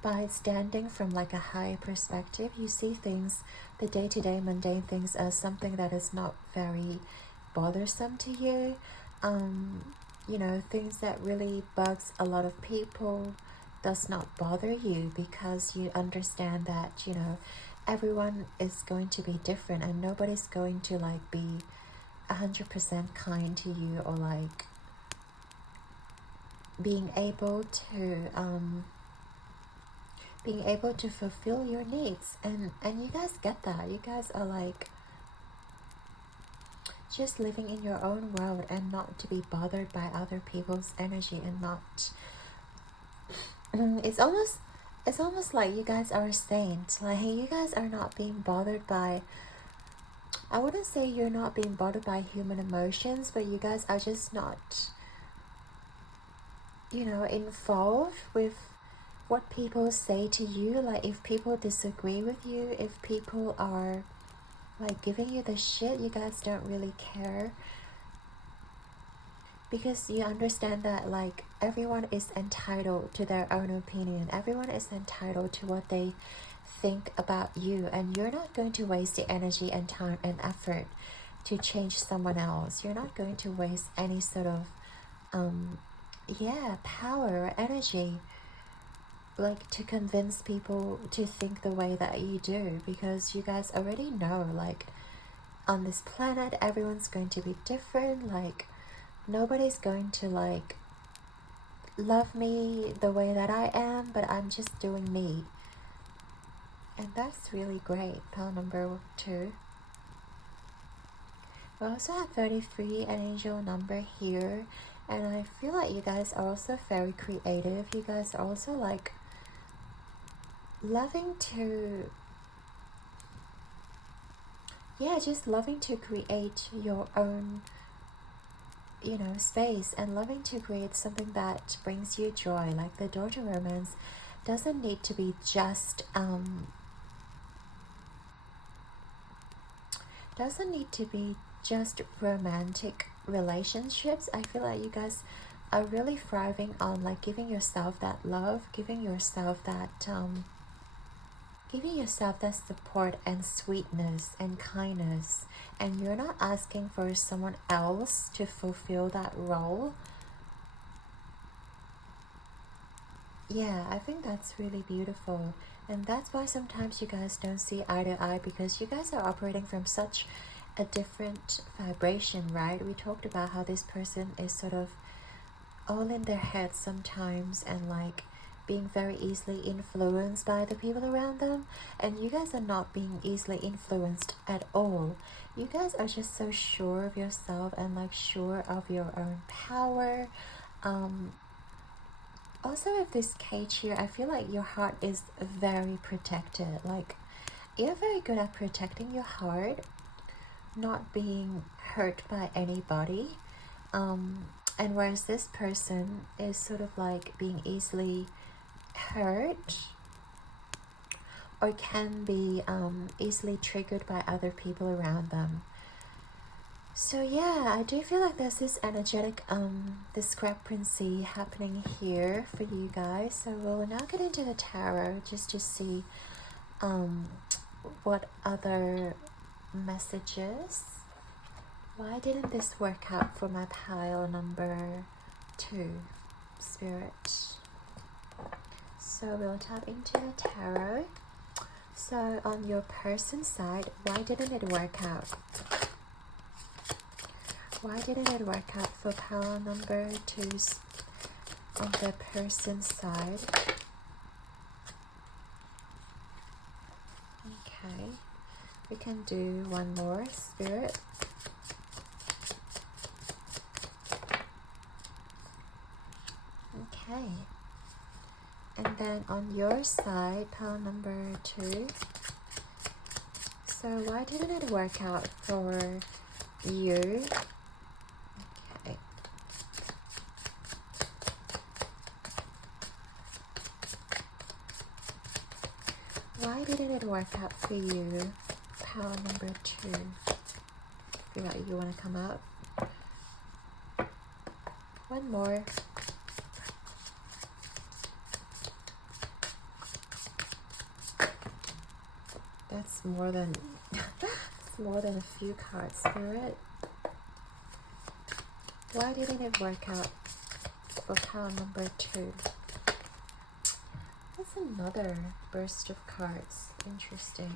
By standing from like a higher perspective, you see things, the day-to-day mundane things, as something that is not very bothersome to you. You know, things that really bugs a lot of people does not bother you, because you understand that, you know, everyone is going to be different, and nobody's going to like be 100% kind to you, or like being able to fulfill your needs. And you guys get that. You guys are like just living in your own world and not to be bothered by other people's energy, and not it's almost like you guys are a saint. Like, hey, you guys are not being bothered by, I wouldn't say you're not being bothered by human emotions, but you guys are just not, you know, involved with what people say to you. Like, if people disagree with you, if people are like giving you the shit, you guys don't really care, because you understand that like everyone is entitled to their own opinion. Everyone is entitled to what they think about you, and you're not going to waste the energy and time and effort to change someone else. You're not going to waste any sort of power or energy like to convince people to think the way that you do, because you guys already know, like, on this planet everyone's going to be different. Like, nobody's going to like love me the way that I am, but I'm just doing me, and that's really great. Pile number 2. We also have 33, an angel number here, and I feel like you guys are also very creative. You guys are also like loving to, just loving to create your own, you know, space, and loving to create something that brings you joy. Like, the door to romance doesn't need to be just romantic relationships. I feel like you guys are really thriving on like giving yourself that love, giving yourself that support and sweetness and kindness, and you're not asking for someone else to fulfill that role. Yeah, I think that's really beautiful, and that's why sometimes you guys don't see eye to eye, because you guys are operating from such a different vibration, right? We talked about how this person is sort of all in their head sometimes, and like being very easily influenced by the people around them, and you guys are not being easily influenced at all. You guys are just so sure of yourself and like sure of your own power. Also, with this cage here, I feel like your heart is very protected. Like, you're very good at protecting your heart, not being hurt by anybody. And whereas this person is sort of like being easily hurt, or can be easily triggered by other people around them. So yeah, I do feel like there's this energetic discrepancy happening here for you guys. So we'll now get into the tarot just to see what other messages Why didn't this work out for my pile number 2, Spirit? So we'll tap into the tarot. So on your person's side, why didn't it work out? Why didn't it work out for pile number 2 on the person's side? Okay, we can do one more, Spirit. Okay. And then on your side, pile number 2. So why didn't it work out for you? Okay. Why didn't it work out for you? Pile number 2. Feel like you want to come up. One more. That's more than it's more than a few cards, Spirit. Why didn't it work out for pile number 2? That's another burst of cards. Interesting.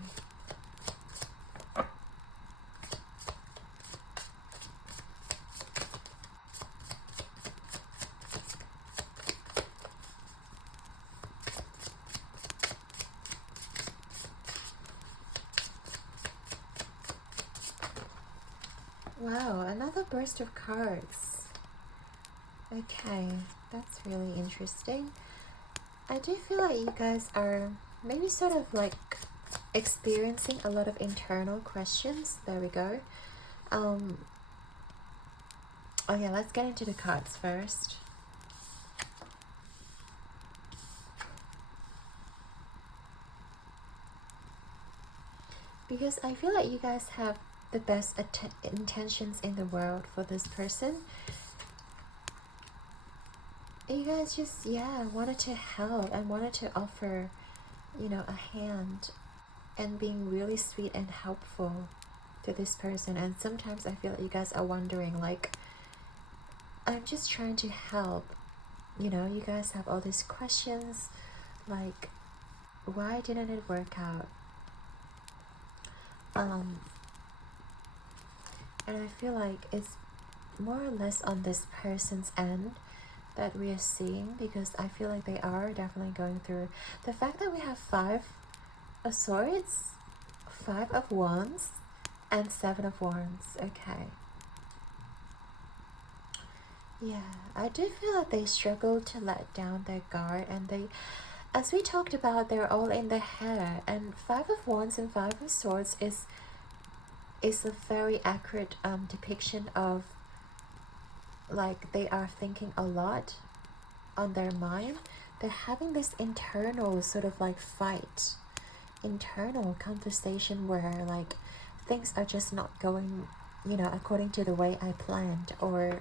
Wow, another burst of cards. Okay, that's really interesting. I do feel like you guys are maybe sort of like experiencing a lot of internal questions. There we go. Okay, let's get into the cards first. Because I feel like you guys have the best intentions in the world for this person. You guys just, yeah, wanted to help and wanted to offer, you know, a hand and being really sweet and helpful to this person. And sometimes I feel like you guys are wondering, like, I'm just trying to help. You know, you guys have all these questions, like, why didn't it work out? And I feel like it's more or less on this person's end that we are seeing, because I feel like they are definitely going through the fact that we have 5 of Swords, 5 of Wands, and 7 of Wands. Okay. Yeah, I do feel like they struggle to let down their guard, and they, as we talked about, they're all in their head. And 5 of Wands and 5 of Swords is a very accurate depiction of, like, they are thinking a lot on their mind. They're having this internal sort of like fight, internal conversation where like things are just not going, you know, according to the way I planned, or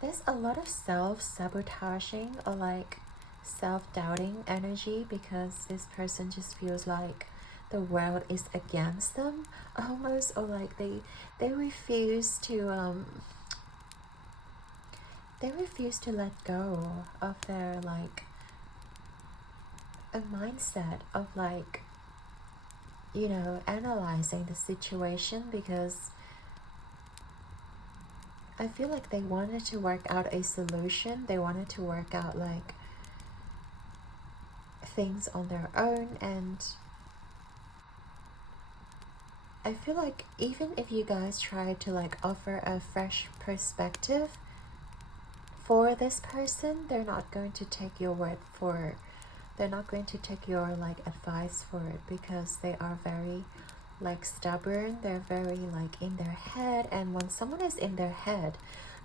there's a lot of self-sabotaging or like self-doubting energy, because this person just feels like the world is against them almost, or like they refuse to let go of their like a mindset of like, you know, analyzing the situation, because I feel like they wanted to work out a solution. They wanted to work out like things on their own, and I feel like even if you guys try to like offer a fresh perspective for this person, they're not going to take your word for it. They're not going to take your like advice for it, because they are very like stubborn. They're very like in their head, and when someone is in their head,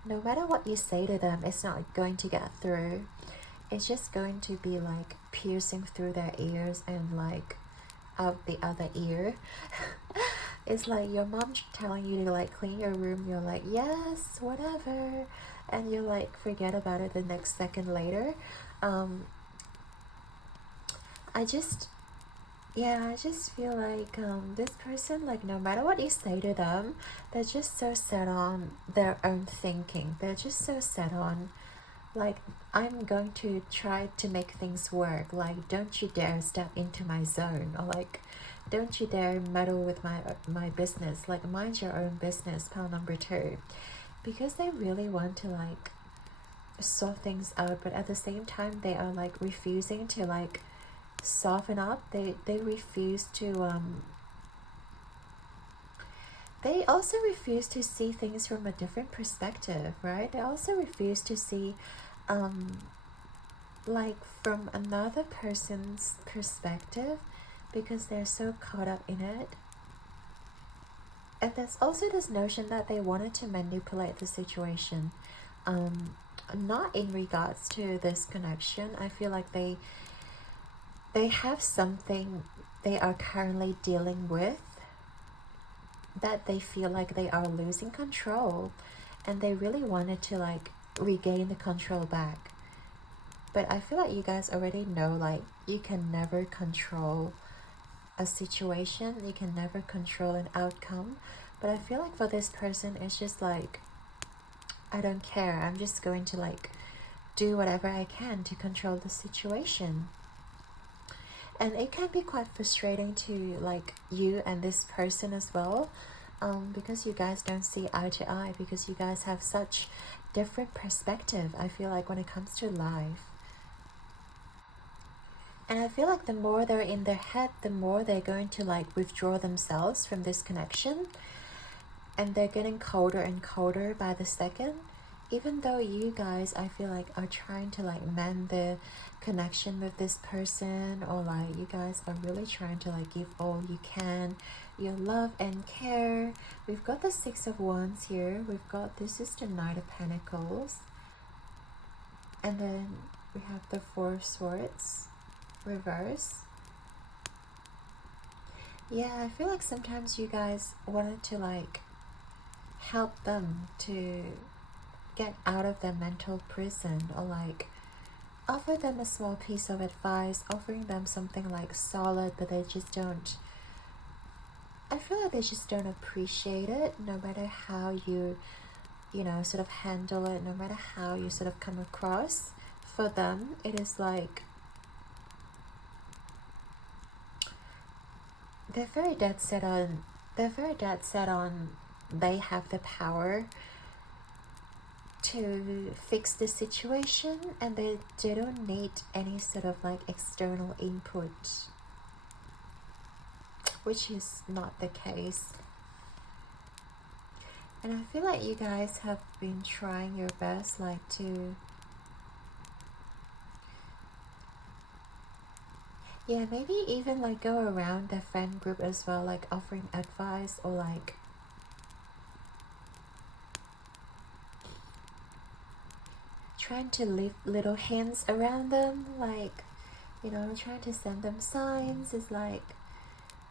no matter what you say to them, it's not going to get through. It's just going to be like piercing through their ears and like out the other ear. It's like your mom telling you to like clean your room, you're like, yes, whatever, and you like forget about it the next second later. I just Yeah, I just feel like this person, like no matter what you say to them, they're just so set on their own thinking. They're just so set on, like, I'm going to try to make things work. Like, don't you dare step into my zone, or like, don't you dare meddle with my business. Like, mind your own business, pile number two, because they really want to like sort things out, but at the same time they are like refusing to like soften up. They refuse to they also refuse to see things from a different perspective, right? They also refuse to see um like from another person's perspective, because they're so caught up in it. And there's also this notion that they wanted to manipulate the situation, not in regards to this connection. I feel like they have something they are currently dealing with that they feel like they are losing control, and they really wanted to like regain the control back. But I feel like you guys already know, like, you can never control a situation, you can never control an outcome. But I feel like for this person, it's just like, I don't care, I'm just going to like do whatever I can to control the situation. And it can be quite frustrating to like you and this person as well, because you guys don't see eye to eye, because you guys have such different perspective, I feel like, when it comes to life. And I feel like the more they're in their head, the more they're going to like withdraw themselves from this connection, and they're getting colder and colder by the second. Even though you guys, I feel like, are trying to like mend the connection with this person, or like you guys are really trying to like give all you can, your love and care. We've got the Six of Wands here. We've got, this is the Knight of Pentacles, and then we have the Four of Swords reverse. Yeah, I feel like sometimes you guys wanted to like help them to get out of their mental prison, or like offer them a small piece of advice, offering them something like solid, but they just don't, I feel like they just don't appreciate it, no matter how you know, sort of handle it, no matter how you sort of come across. For them, it is like they're very dead set on, they have the power to fix the situation, and they don't need any sort of like external input, which is not the case. And I feel like you guys have been trying your best, like to, yeah, maybe even like go around the friend group as well, like offering advice, or like trying to leave little hints around them, like, you know, trying to send them signs. Is like,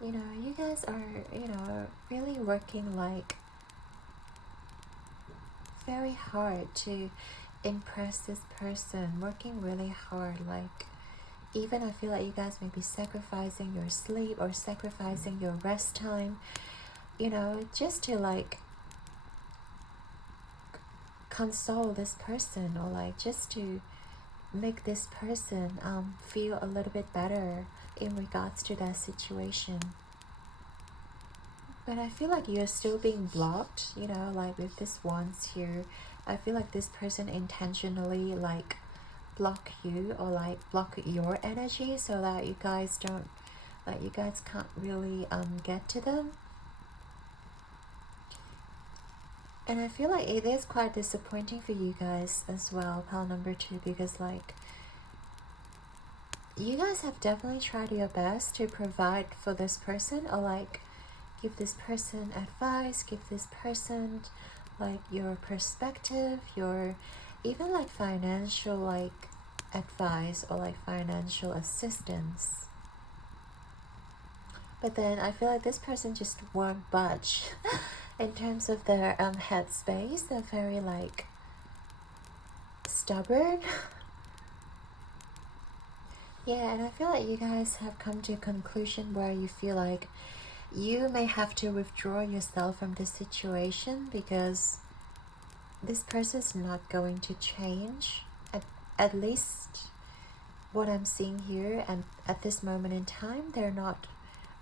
you know, you guys are, you know, really working like very hard to impress this person, working really hard. Like, even I feel like you guys may be sacrificing your sleep or sacrificing your rest time, you know, just to like console this person, or like just to make this person feel a little bit better in regards to that situation. But I feel like you're still being blocked, you know, like with this Wands here. I feel like this person intentionally like block you, or like block your energy, so that you guys don't, like, you guys can't really get to them. And I feel like it is quite disappointing for you guys as well, pile number two, because like you guys have definitely tried your best to provide for this person, or like give this person advice, give this person like your perspective, your even like financial like advice, or like financial assistance. But then I feel like this person just won't budge in terms of their headspace. They're very like stubborn. Yeah, and I feel like you guys have come to a conclusion where you feel like you may have to withdraw yourself from this situation because this person is not going to change. At least what I'm seeing here, and at this moment in time, they're not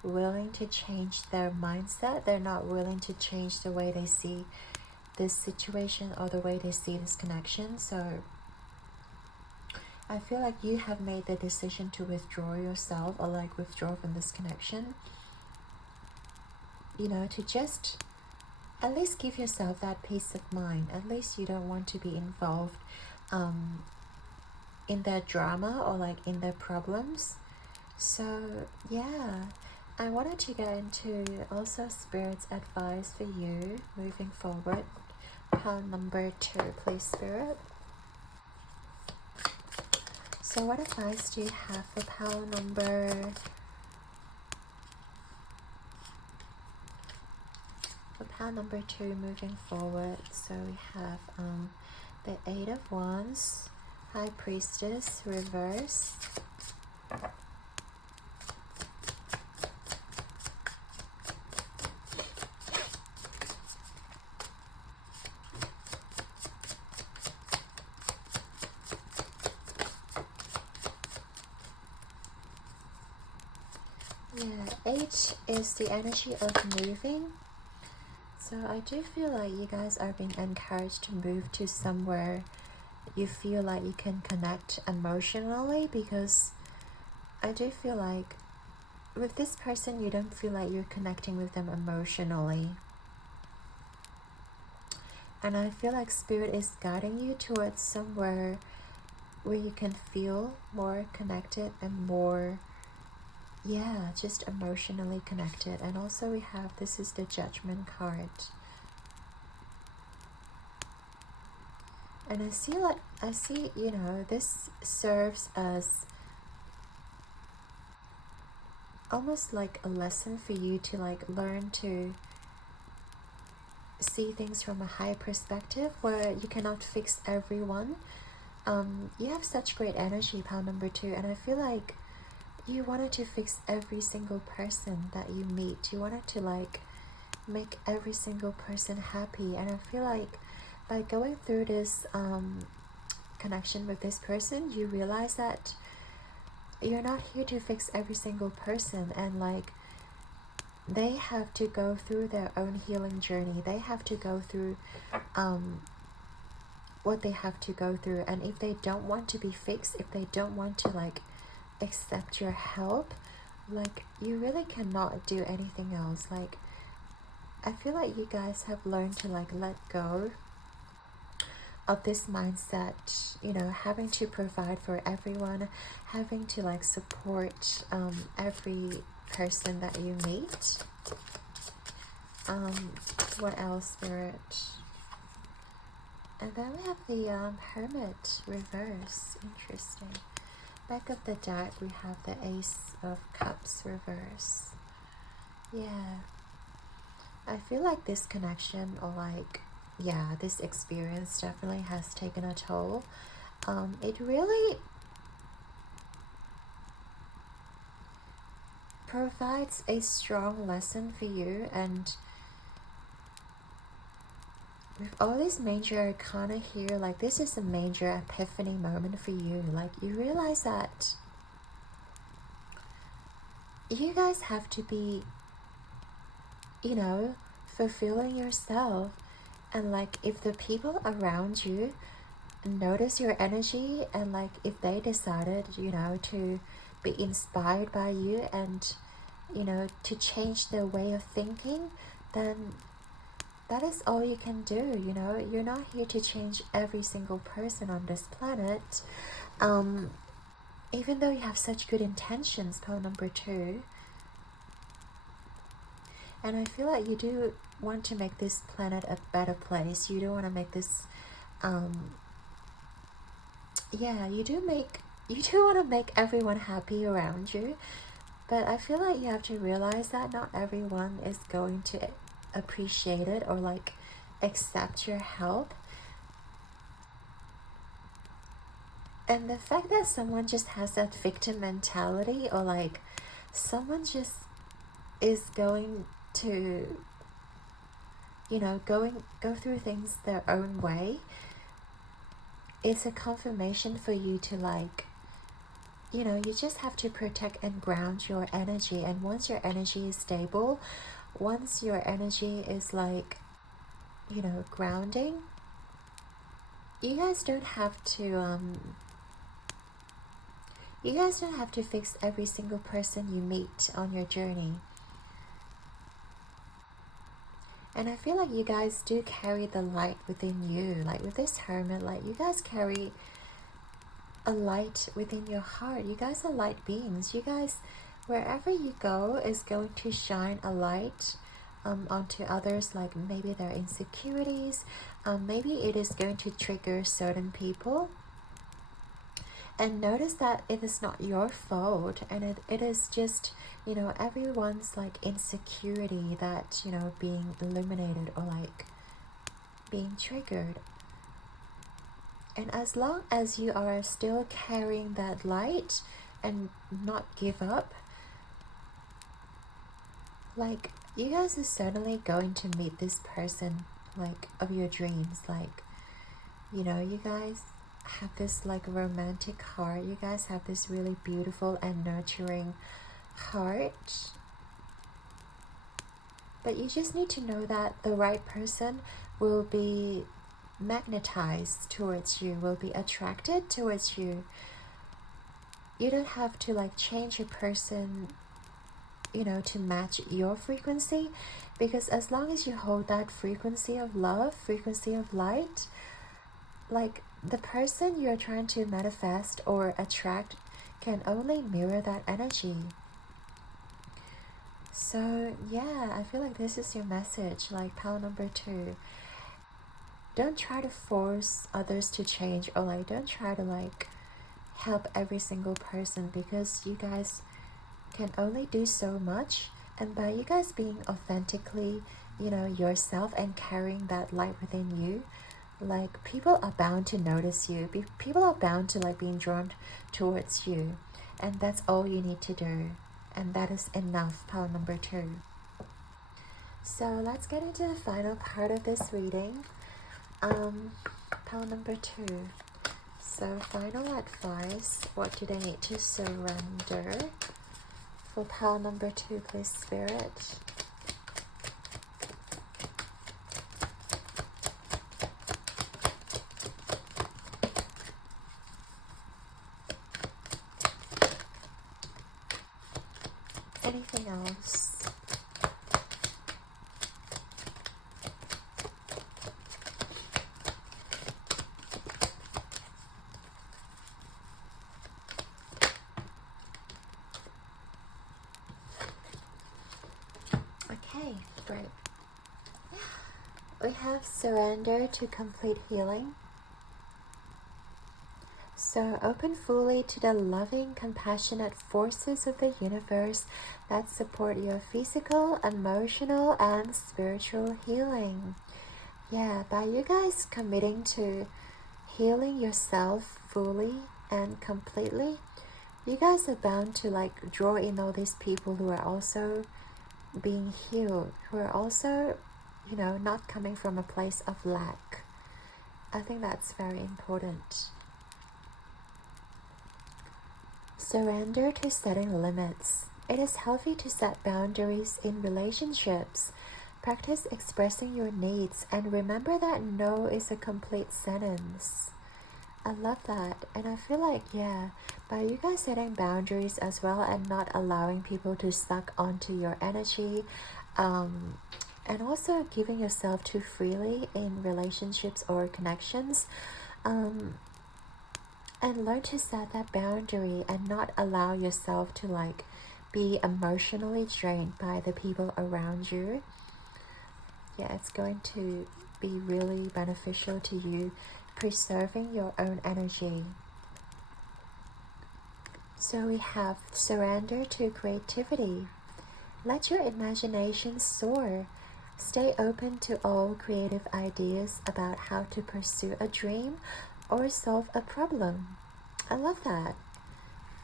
willing to change their mindset. They're not willing to change the way they see this situation or the way they see this connection. So I feel like you have made the decision to withdraw yourself, or like withdraw from this connection, you know, to just at least give yourself that peace of mind. At least you don't want to be involved in their drama or like in their problems. So yeah, I wanted to get into also Spirit's advice for you moving forward. Pile number 2, please, Spirit. So what advice do you have for pile number 2 moving forward? So we have the 8 of Wands, High Priestess, reverse. Yeah, 8 is the energy of moving. So I do feel like you guys are being encouraged to move to somewhere you feel like you can connect emotionally, because I do feel like with this person you don't feel like you're connecting with them emotionally. And I feel like Spirit is guiding you towards somewhere where you can feel more connected and more, yeah, just emotionally connected. And also we have, this is the Judgment card. And I see, you know, this serves as almost like a lesson for you to like learn to see things from a high perspective, where you cannot fix everyone. You have such great energy, pile number 2, and I feel like you wanted to fix every single person that you meet. You wanted to like make every single person happy, and I feel like by going through this connection with this person, you realize that you're not here to fix every single person, and like they have to go through their own healing journey. They have to go through what they have to go through, and if they don't want to be fixed, if they don't want to like accept your help, like you really cannot do anything else. Like I feel like you guys have learned to like let go of this mindset, you know, having to provide for everyone, having to like support every person that you meet. What else, Spirit? And then we have the Hermit reverse. Interesting. Back of the deck we have the Ace of Cups reverse. Yeah, I feel like this connection, or like, yeah, this experience definitely has taken a toll. It really provides a strong lesson for you, and with all these major arcana here, like this is a major epiphany moment for you. Like you realize that you guys have to be, you know, fulfilling yourself. And like if the people around you notice your energy, and like if they decided, you know, to be inspired by you and, you know, to change their way of thinking, then that is all you can do. You know, you're not here to change every single person on this planet. Even though you have such good intentions, pile number 2, and I feel like you do want to make this planet a better place. You do want to make this yeah, you do want to make everyone happy around you, but I feel like you have to realize that not everyone is going to appreciate it or like accept your help. And the fact that someone just has that victim mentality, or like someone just is going to, you know, go through things their own way, it's a confirmation for you to, like, you know, you just have to protect and ground your energy. And once your energy is stable, once your energy is, like, you know, grounding, you guys don't have to fix every single person you meet on your journey. And I feel like you guys do carry the light within you. Like with this Hermit, like you guys carry a light within your heart. You guys are light beings. You guys, wherever you go, is going to shine a light onto others. Like maybe their insecurities, maybe it is going to trigger certain people. And notice that it is not your fault, and it is just, you know, everyone's like insecurity that, you know, being illuminated or like being triggered. And as long as you are still carrying that light and not give up, like you guys are certainly going to meet this person, like, of your dreams. Like, you know, you guys have this like romantic heart. You guys have this really beautiful and nurturing heart. But you just need to know that the right person will be magnetized towards you, will be attracted towards you. You don't have to like change a person, you know, to match your frequency, because as long as you hold that frequency of love, frequency of light, like the person you're trying to manifest or attract can only mirror that energy. So yeah, I feel like this is your message, like pile number 2. Don't try to force others to change, or like don't try to like help every single person, because you guys can only do so much. And by you guys being authentically, you know, yourself and carrying that light within you, like people are bound to notice you. People are bound to like being drawn towards you, and that's all you need to do, and that is enough. Pile number 2. So let's get into the final part of this reading. Pile number 2. So final advice, what do they need to surrender? For pile number 2, please, Spirit. Anything else? Okay, great. We have surrender to complete healing. So open fully to the loving, compassionate forces of the universe that support your physical, emotional, and spiritual healing. Yeah, by you guys committing to healing yourself fully and completely, you guys are bound to like draw in all these people who are also being healed, who are also, you know, not coming from a place of lack. I think that's very important. Surrender to setting limits. It is healthy to set boundaries in relationships. Practice expressing your needs, and remember that no is a complete sentence. I love that. And I feel like, yeah, by you guys setting boundaries as well and not allowing people to suck onto your energy, and also giving yourself too freely in relationships or connections, and learn to set that boundary and not allow yourself to like be emotionally drained by the people around you. Yeah, it's going to be really beneficial to you preserving your own energy. So we have surrender to creativity. Let your imagination soar. Stay open to all creative ideas about how to pursue a dream or solve a problem. I love that.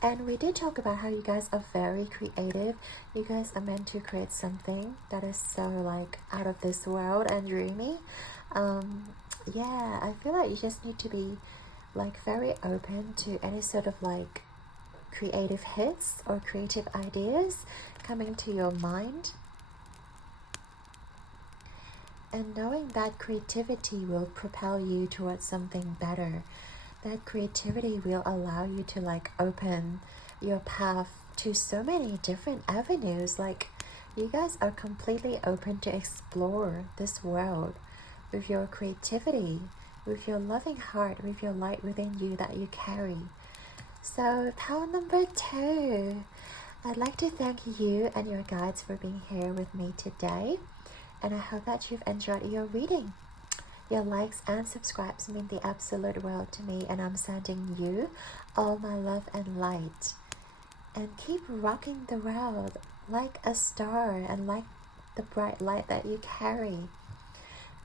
And we did talk about how you guys are very creative. You guys are meant to create something that is so like out of this world and dreamy. Yeah, I feel like you just need to be like very open to any sort of like creative hits or creative ideas coming to your mind. And knowing that creativity will propel you towards something better. That creativity will allow you to like open your path to so many different avenues. Like you guys are completely open to explore this world with your creativity, with your loving heart, with your light within you that you carry. So power number 2, I'd like to thank you and your guides for being here with me today, and I hope that you've enjoyed your reading. Your likes and subscribes mean the absolute world to me, and I'm sending you all my love and light. And keep rocking the world like a star and like the bright light that you carry.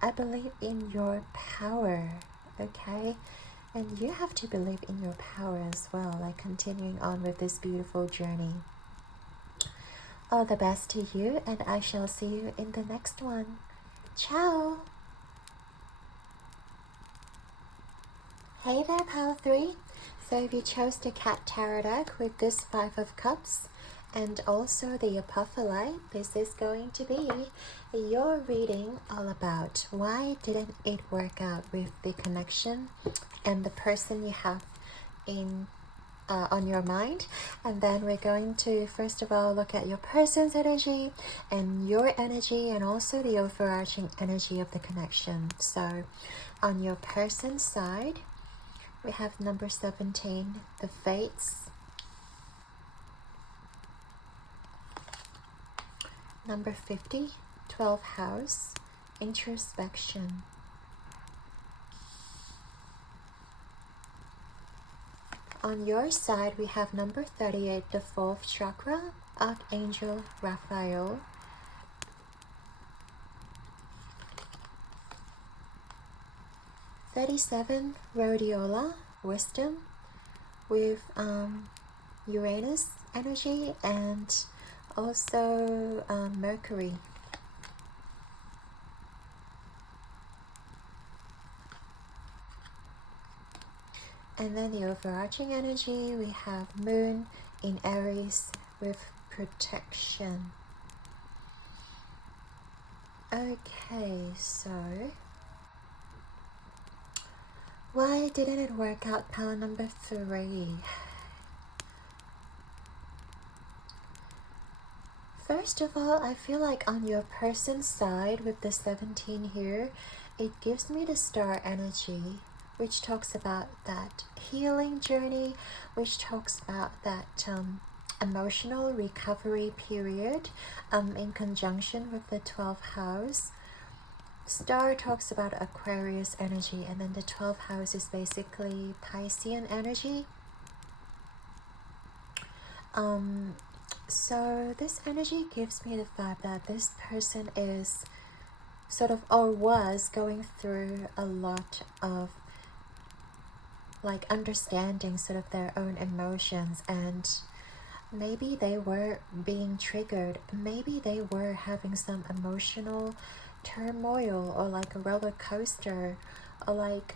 I believe in your power, okay? And you have to believe in your power as well, like continuing on with this beautiful journey. All the best to you, and I shall see you in the next one. Ciao! Hey there, Power 3. So if you chose the Cat Tarot deck with this 5 of Cups and also the Apophyllite, this is going to be your reading all about why didn't it work out with the connection and the person you have in on your mind. And then we're going to first of all look at your person's energy and your energy, and also the overarching energy of the connection. So on your person's side, we have number 17, the Fates. Number 50, 12th house, introspection. On your side, we have number 38, the 4th chakra, Archangel Raphael. '37, Rhodiola, wisdom, with Uranus energy and also Mercury. And then the overarching energy, we have Moon in Aries with protection. Okay, so why didn't it work out, power number 3? First of all, I feel like on your person's side with the 17 here, it gives me the star energy, which talks about that healing journey, which talks about that emotional recovery period in conjunction with the 12th house. Star talks about Aquarius energy, and then the 12th house is basically Piscean energy. So this energy gives me the vibe that this person is sort of, or was going through a lot of like understanding sort of their own emotions, and maybe they were being triggered, maybe they were having some emotional turmoil or like a roller coaster, or like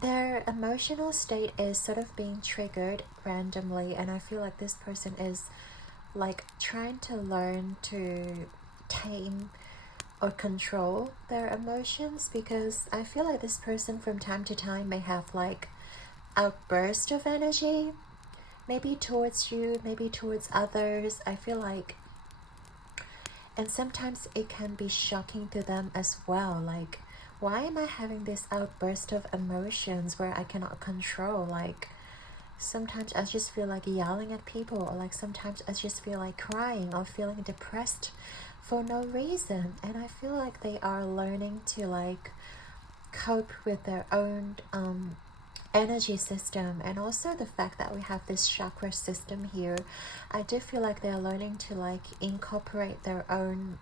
their emotional state is sort of being triggered randomly, and I feel like this person is like trying to learn to tame or control their emotions, because I feel like this person from time to time may have like outburst of energy, maybe towards you, maybe towards others. I feel like, and sometimes it can be shocking to them as well, like, why am I having this outburst of emotions where I cannot control? Like sometimes I just feel like yelling at people, or like sometimes I just feel like crying or feeling depressed for no reason. And I feel like they are learning to like cope with their own energy system, and also the fact that we have this chakra system here. I do feel like they're learning to like incorporate their own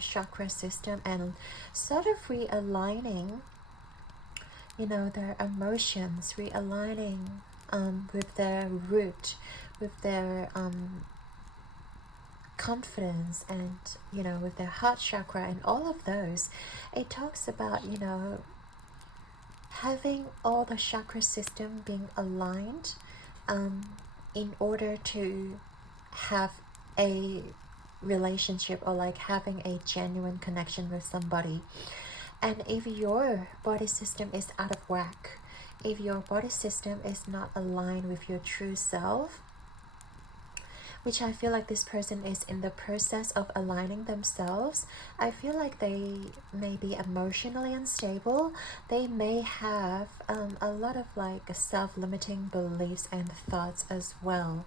chakra system and sort of realigning, you know, their emotions, realigning with their root, with their confidence, and with their heart chakra and all of those. It talks about having all the chakra system being aligned in order to have a relationship, or like having a genuine connection with somebody. And if your body system is out of whack, if your body system is not aligned with your true self, which I feel like this person is in the process of aligning themselves, I feel like they may be emotionally unstable. They may have a lot of like self-limiting beliefs and thoughts as well.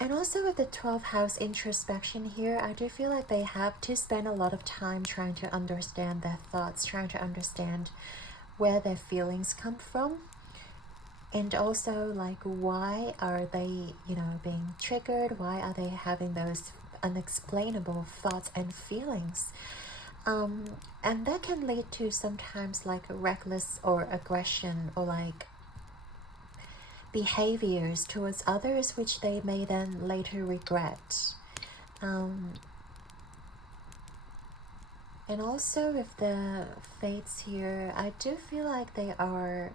And also with the 12th house introspection here, I do feel like they have to spend a lot of time trying to understand their thoughts, trying to understand where their feelings come from. And also like, why are they, being triggered? Why are they having those unexplainable thoughts and feelings? And that can lead to sometimes like reckless or aggression, or like behaviors towards others, which they may then later regret. And also with the fates here, I do feel like they are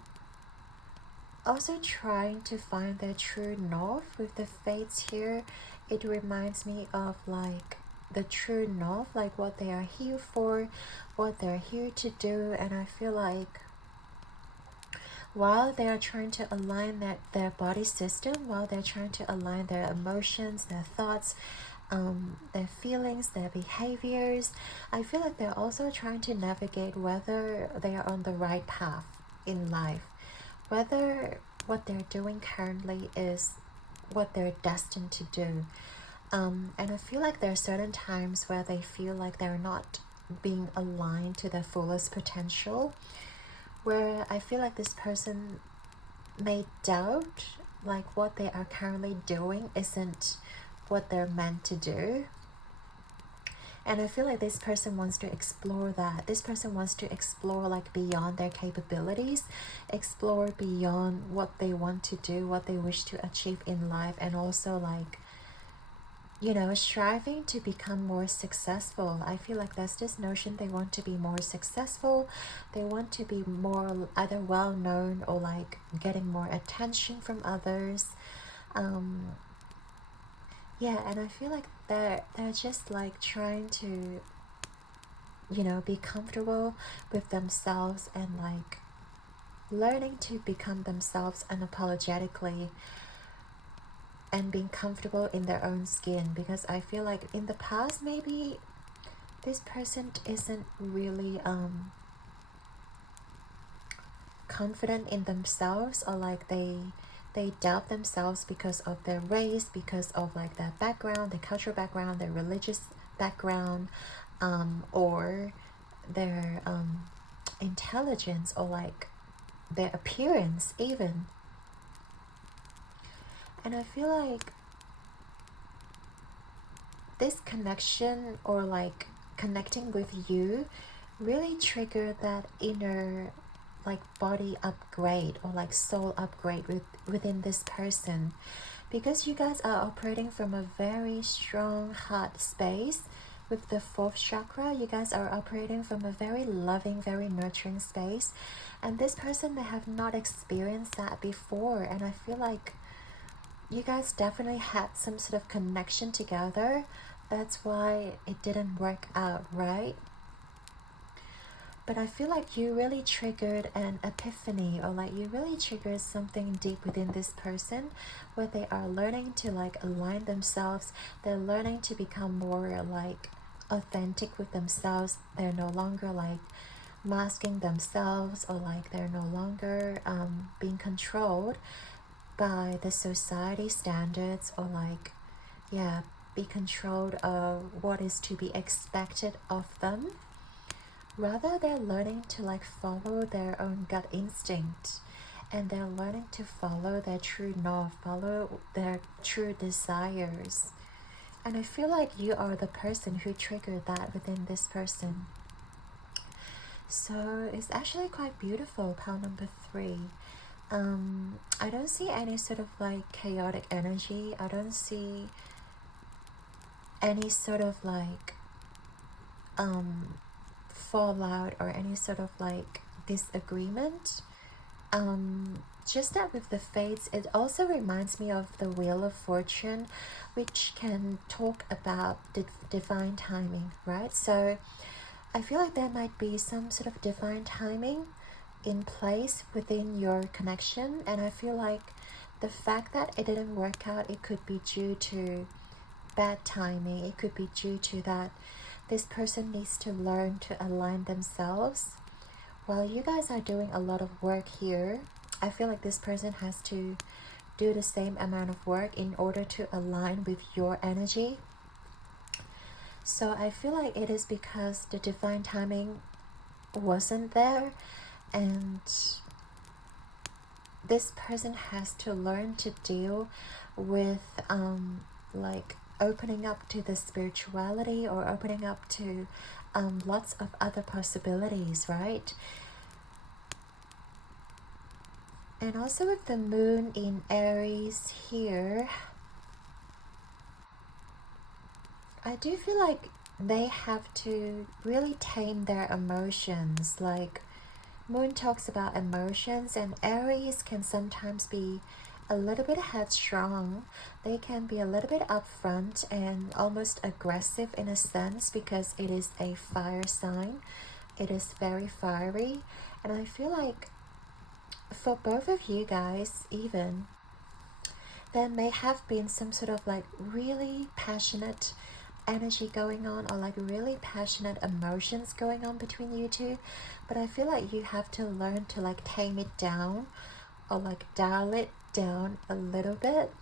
also trying to find their true north. With the fates here, it reminds me of like the true north, like what they are here for, what they're here to do. And I feel like while they are trying to align their body system, while they're trying to align their emotions, their thoughts, their feelings, their behaviors, I feel like they're also trying to navigate whether they are on the right path in life, whether what they're doing currently is what they're destined to do. And I feel like there are certain times where they feel like they're not being aligned to their fullest potential, where I feel like this person may doubt like what they are currently doing isn't what they're meant to do. And I feel like this person wants to explore that. This person wants to explore like beyond their capabilities, explore beyond what they want to do, what they wish to achieve in life, and also like striving to become more successful. I feel like there's this notion they want to be more successful. They want to be more either well known, or like getting more attention from others. Yeah, and I feel like they're just like trying to be comfortable with themselves, and like learning to become themselves unapologetically, and being comfortable in their own skin. Because I feel like in the past, maybe this person isn't really confident in themselves, or like they doubt themselves because of their race, because of like their background, their cultural background, their religious background, or their intelligence, or like their appearance even. And I feel like this connection, or like connecting with you, really triggered that inner like body upgrade, or like soul upgrade within this person, because you guys are operating from a very strong heart space. With the 4th chakra, you guys are operating from a very loving, very nurturing space, and this person may have not experienced that before. And I feel like you guys definitely had some sort of connection together. That's why it didn't work out, right? But I feel like you really triggered an epiphany, or like you really triggered something deep within this person, where they are learning to like align themselves. They're learning to become more like authentic with themselves. They're no longer like masking themselves, or like they're no longer being controlled by the society standards, or like be controlled of what is to be expected of them. Rather, they're learning to like follow their own gut instinct, and they're learning to follow their true north, follow their true desires. And I feel like you are the person who triggered that within this person. So it's actually quite beautiful, pile number 3. I don't see any sort of like chaotic energy. I don't see any sort of like fallout or any sort of like disagreement. Just that with the fates, it also reminds me of the Wheel of Fortune, which can talk about divine timing, right? So I feel like there might be some sort of divine timing in place within your connection, and I feel like the fact that it didn't work out, it could be due to bad timing. It could be due to that this person needs to learn to align themselves. While you guys are doing a lot of work here, I feel like this person has to do the same amount of work in order to align with your energy. So I feel like it is because the divine timing wasn't there, and this person has to learn to deal with like opening up to the spirituality, or opening up to lots of other possibilities, right? And also with the moon in Aries here, I do feel like they have to really tame their emotions. Like, moon talks about emotions, and Aries can sometimes be a little bit headstrong. They can be a little bit upfront and almost aggressive in a sense, because it is a fire sign. It is very fiery, and I feel like for both of you guys, even, there may have been some sort of like really passionate energy going on, or like really passionate emotions going on between you two, but I feel like you have to learn to like tame it down, or like dial it down a little bit.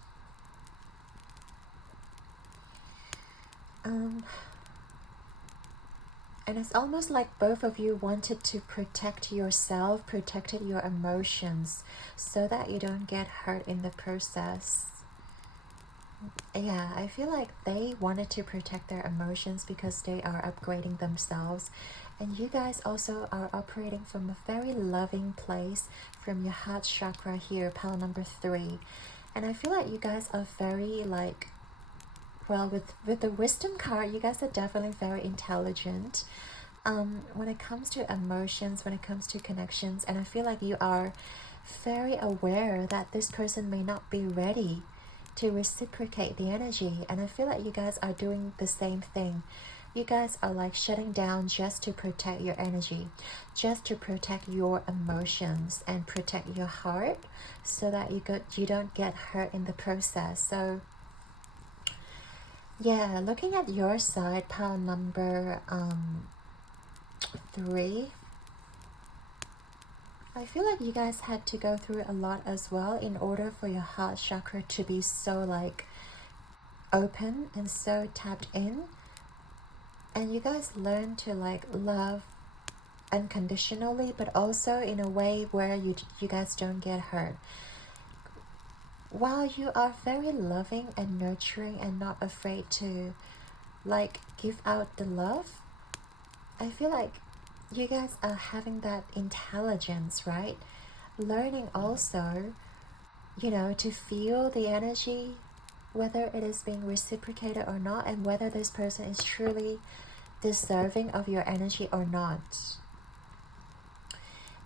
And it's almost like both of you wanted to protect yourself, protected your emotions, so that you don't get hurt in the process. Yeah, I feel like they wanted to protect their emotions because they are upgrading themselves. And you guys also are operating from a very loving place, from your heart chakra here, pile number 3. And I feel like you guys are very like, well, with the wisdom card, you guys are definitely very intelligent when it comes to emotions, when it comes to connections. And I feel like you are very aware that this person may not be ready to reciprocate the energy, and I feel like you guys are doing the same thing. You guys are like shutting down just to protect your energy, just to protect your emotions and protect your heart, so that you don't get hurt in the process. So yeah, looking at your side, pile number 3, I feel like you guys had to go through a lot as well in order for your heart chakra to be so like open and so tapped in. And you guys learn to like love unconditionally, but also in a way where you guys don't get hurt. While you are very loving and nurturing and not afraid to like give out the love, I feel like you guys are having that intelligence, right? Learning also, you know, to feel the energy, whether it is being reciprocated or not, and whether this person is truly deserving of your energy or not.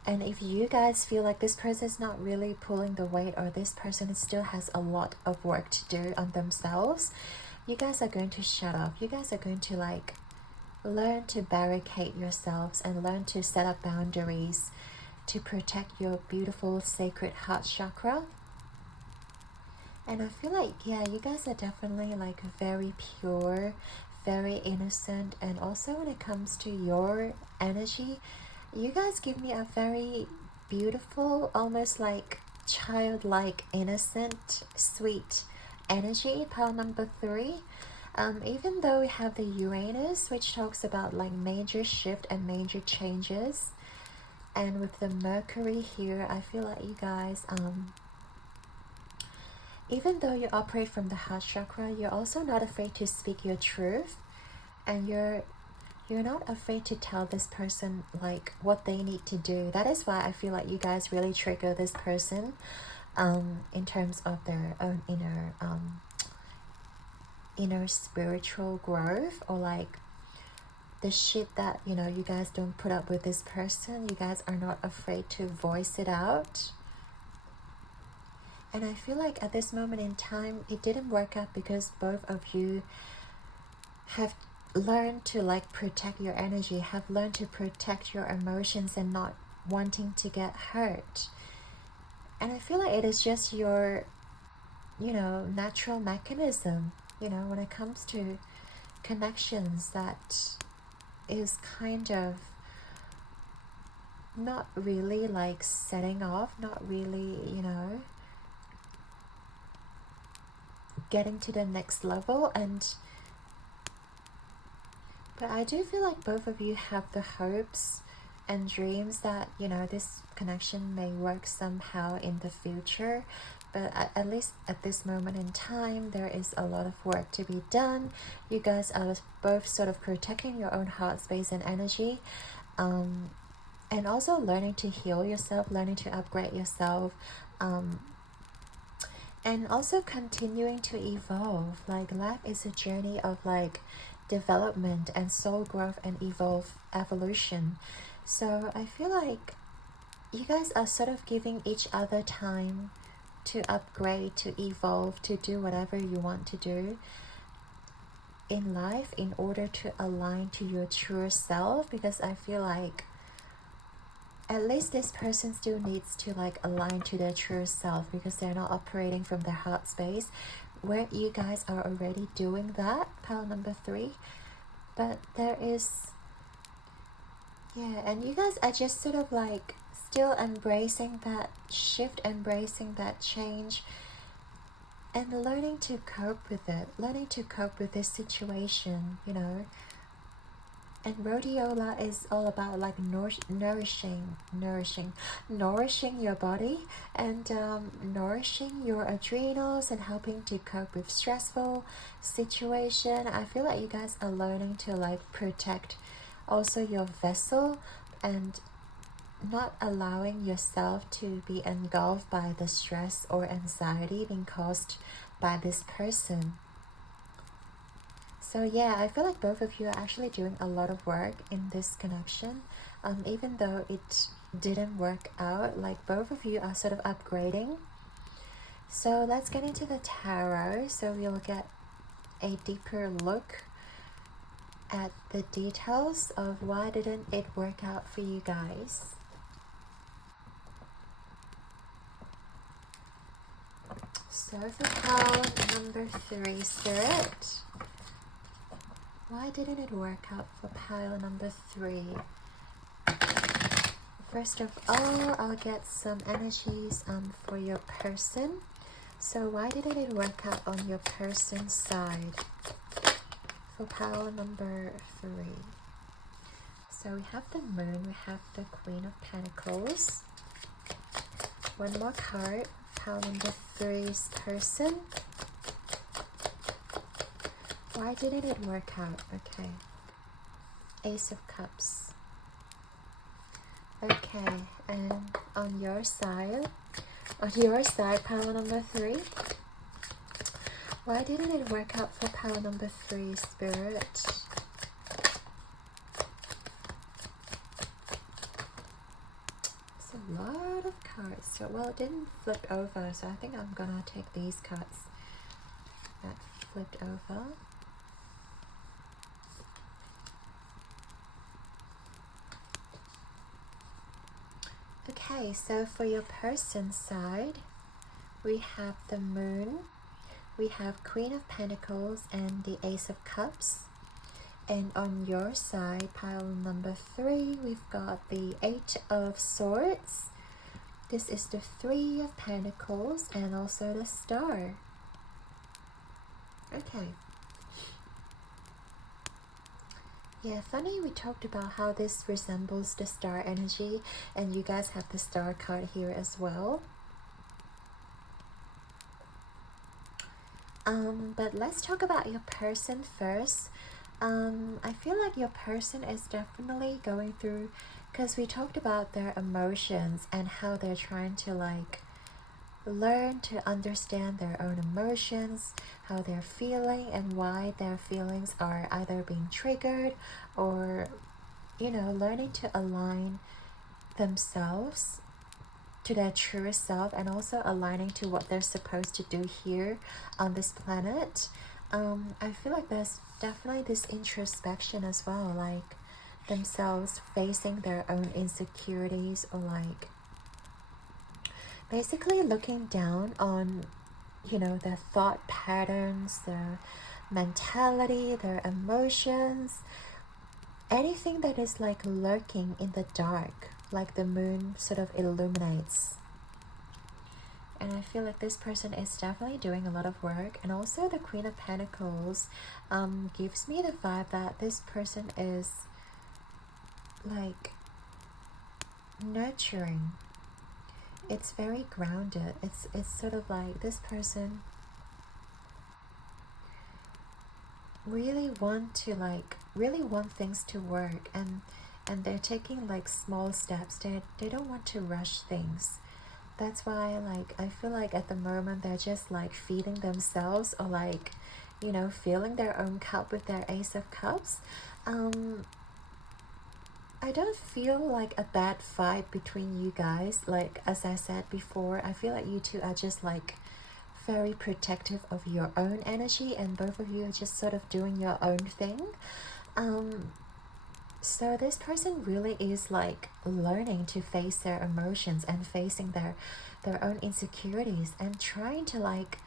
And if you guys feel like this person is not really pulling the weight, or this person still has a lot of work to do on themselves, you guys are going to shut up. You guys are going to like learn to barricade yourselves and learn to set up boundaries to protect your beautiful sacred heart chakra. And I feel like, yeah, you guys are definitely like very pure, very innocent. And also when it comes to your energy, you guys give me a very beautiful, almost like childlike, innocent, sweet energy, pile number 3. Even though we have the Uranus, which talks about like major shift and major changes, and with the Mercury here, I feel like you guys, even though you operate from the heart chakra, you're also not afraid to speak your truth, and you're you're not afraid to tell this person like what they need to do. That is why I feel like you guys really trigger this person in terms of their own inner spiritual growth, or like the shit that, you know, you guys don't put up with this person. You guys are not afraid to voice it out. And I feel like at this moment in time, it didn't work out because both of you have learned to like protect your energy, have learned to protect your emotions and not wanting to get hurt. And I feel like it is just your, you know, natural mechanism, you know, when it comes to connections, that is kind of not really like setting off, not really, you know, getting to the next level. But I do feel like both of you have the hopes and dreams that, you know, this connection may work somehow in the future. But at least at this moment in time, there is a lot of work to be done. You guys are both sort of protecting your own heart space and energy, and also learning to heal yourself, learning to upgrade yourself, and also continuing to evolve. Like, life is a journey of like development and soul growth and evolution. So I feel like you guys are sort of giving each other time to upgrade, to evolve, to do whatever you want to do in life in order to align to your true self. Because I feel like at least this person still needs to like align to their true self, because they're not operating from their heart space, where you guys are already doing that, pile number 3. But there is, yeah, and you guys are just sort of like still embracing that shift, embracing that change, and learning to cope with it, learning to cope with this situation, you know. And rhodiola is all about like nourishing your body, and nourishing your adrenals, and helping to cope with stressful situation. I feel like you guys are learning to like protect also your vessel, and not allowing yourself to be engulfed by the stress or anxiety being caused by this person. So yeah, I feel like both of you are actually doing a lot of work in this connection, even though it didn't work out. Like, both of you are sort of upgrading. So let's get into the tarot, so we'll get a deeper look at the details of why didn't it work out for you guys. So for pile number 3, Spirit, why didn't it work out for pile number 3? First of all, I'll get some energies for your person. So why didn't it work out on your person's side for pile number 3? So we have the Moon, we have the Queen of Pentacles. One more card, pile number 3's person. Why didn't it work out? Okay. Ace of Cups. Okay, and on your side, pile number 3. Why didn't it work out for pile number 3, Spirit? It's a lot of cards. So, well, it didn't flip over, so I think I'm gonna take these cards that flipped over. Okay, so for your person's side, we have the Moon, we have Queen of Pentacles, and the Ace of Cups. And on your side, pile number 3, we've got the 8 of Swords. This is the 3 of Pentacles, and also the Star. Okay. Yeah, funny, we talked about how this resembles the star energy, and you guys have the star card here as well. But let's talk about your person first. I feel like your person is definitely going through, because we talked about their emotions and how they're trying to like learn to understand their own emotions, how they're feeling, and why their feelings are either being triggered, or learning to align themselves to their truest self, and also aligning to what they're supposed to do here on this planet. I feel like there's definitely this introspection as well, like themselves facing their own insecurities, or like basically looking down on their thought patterns, their mentality, their emotions, anything that is like lurking in the dark, like the moon sort of illuminates. And I feel like this person is definitely doing a lot of work. And also the Queen of Pentacles gives me the vibe that this person is like nurturing. It's very grounded. It's sort of like this person really want things to work, and they're taking like small steps. They don't want to rush things. That's why like I feel like at the moment they're just like feeding themselves, or like filling their own cup with their Ace of Cups. I don't feel like a bad vibe between you guys. Like as I said before, I feel like you two are just like very protective of your own energy, and both of you are just sort of doing your own thing. So this person really is like learning to face their emotions and facing their own insecurities, and trying to like,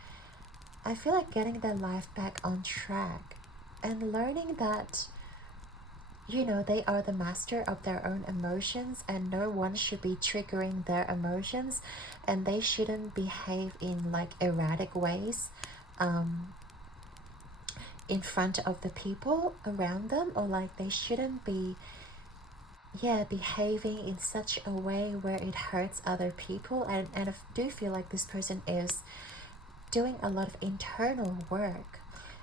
I feel like getting their life back on track, and learning that they are the master of their own emotions, and no one should be triggering their emotions, and they shouldn't behave in like erratic ways in front of the people around them, or like they shouldn't be behaving in such a way where it hurts other people. And I do feel like this person is doing a lot of internal work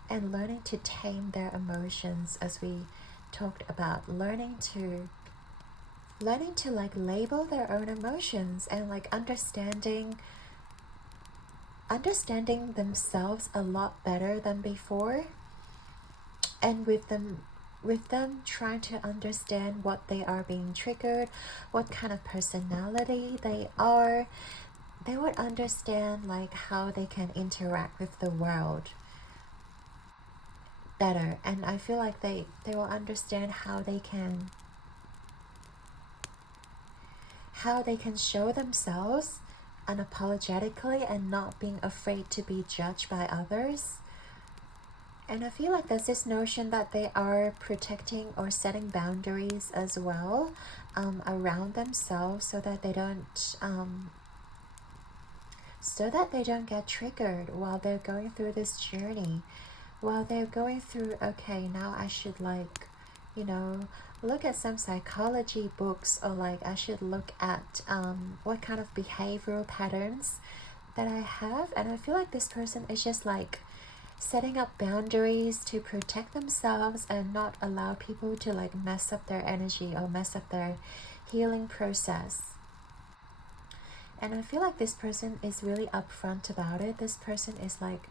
and learning to tame their emotions, as we talked about, learning to like label their own emotions, and like understanding themselves a lot better than before. And with them trying to understand what they are being triggered, what kind of personality they are, they would understand like how they can interact with the world better. And I feel like they will understand how they can show themselves unapologetically, and not being afraid to be judged by others. And I feel like there's this notion that they are protecting or setting boundaries as well around themselves, so that they don't get triggered while they're going through this journey, while they're going through, okay, now I should like look at some psychology books, or like I should look at what kind of behavioral patterns that I have. And I feel like this person is just like setting up boundaries to protect themselves and not allow people to like mess up their energy or mess up their healing process. And I feel like this person is really upfront about it. This person is like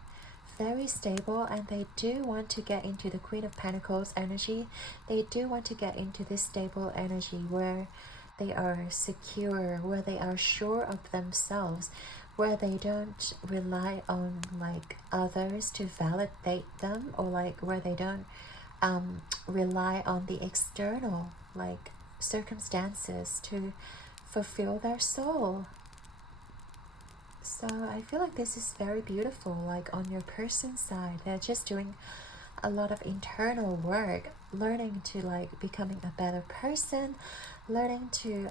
very stable, and they do want to get into the Queen of Pentacles energy. They do want to get into this stable energy where they are secure, where they are sure of themselves, where they don't rely on like others to validate them, or like where they don't rely on the external like circumstances to fulfill their soul. So I feel like this is very beautiful. Like on your person's side, they're just doing a lot of internal work, learning to like becoming a better person, learning to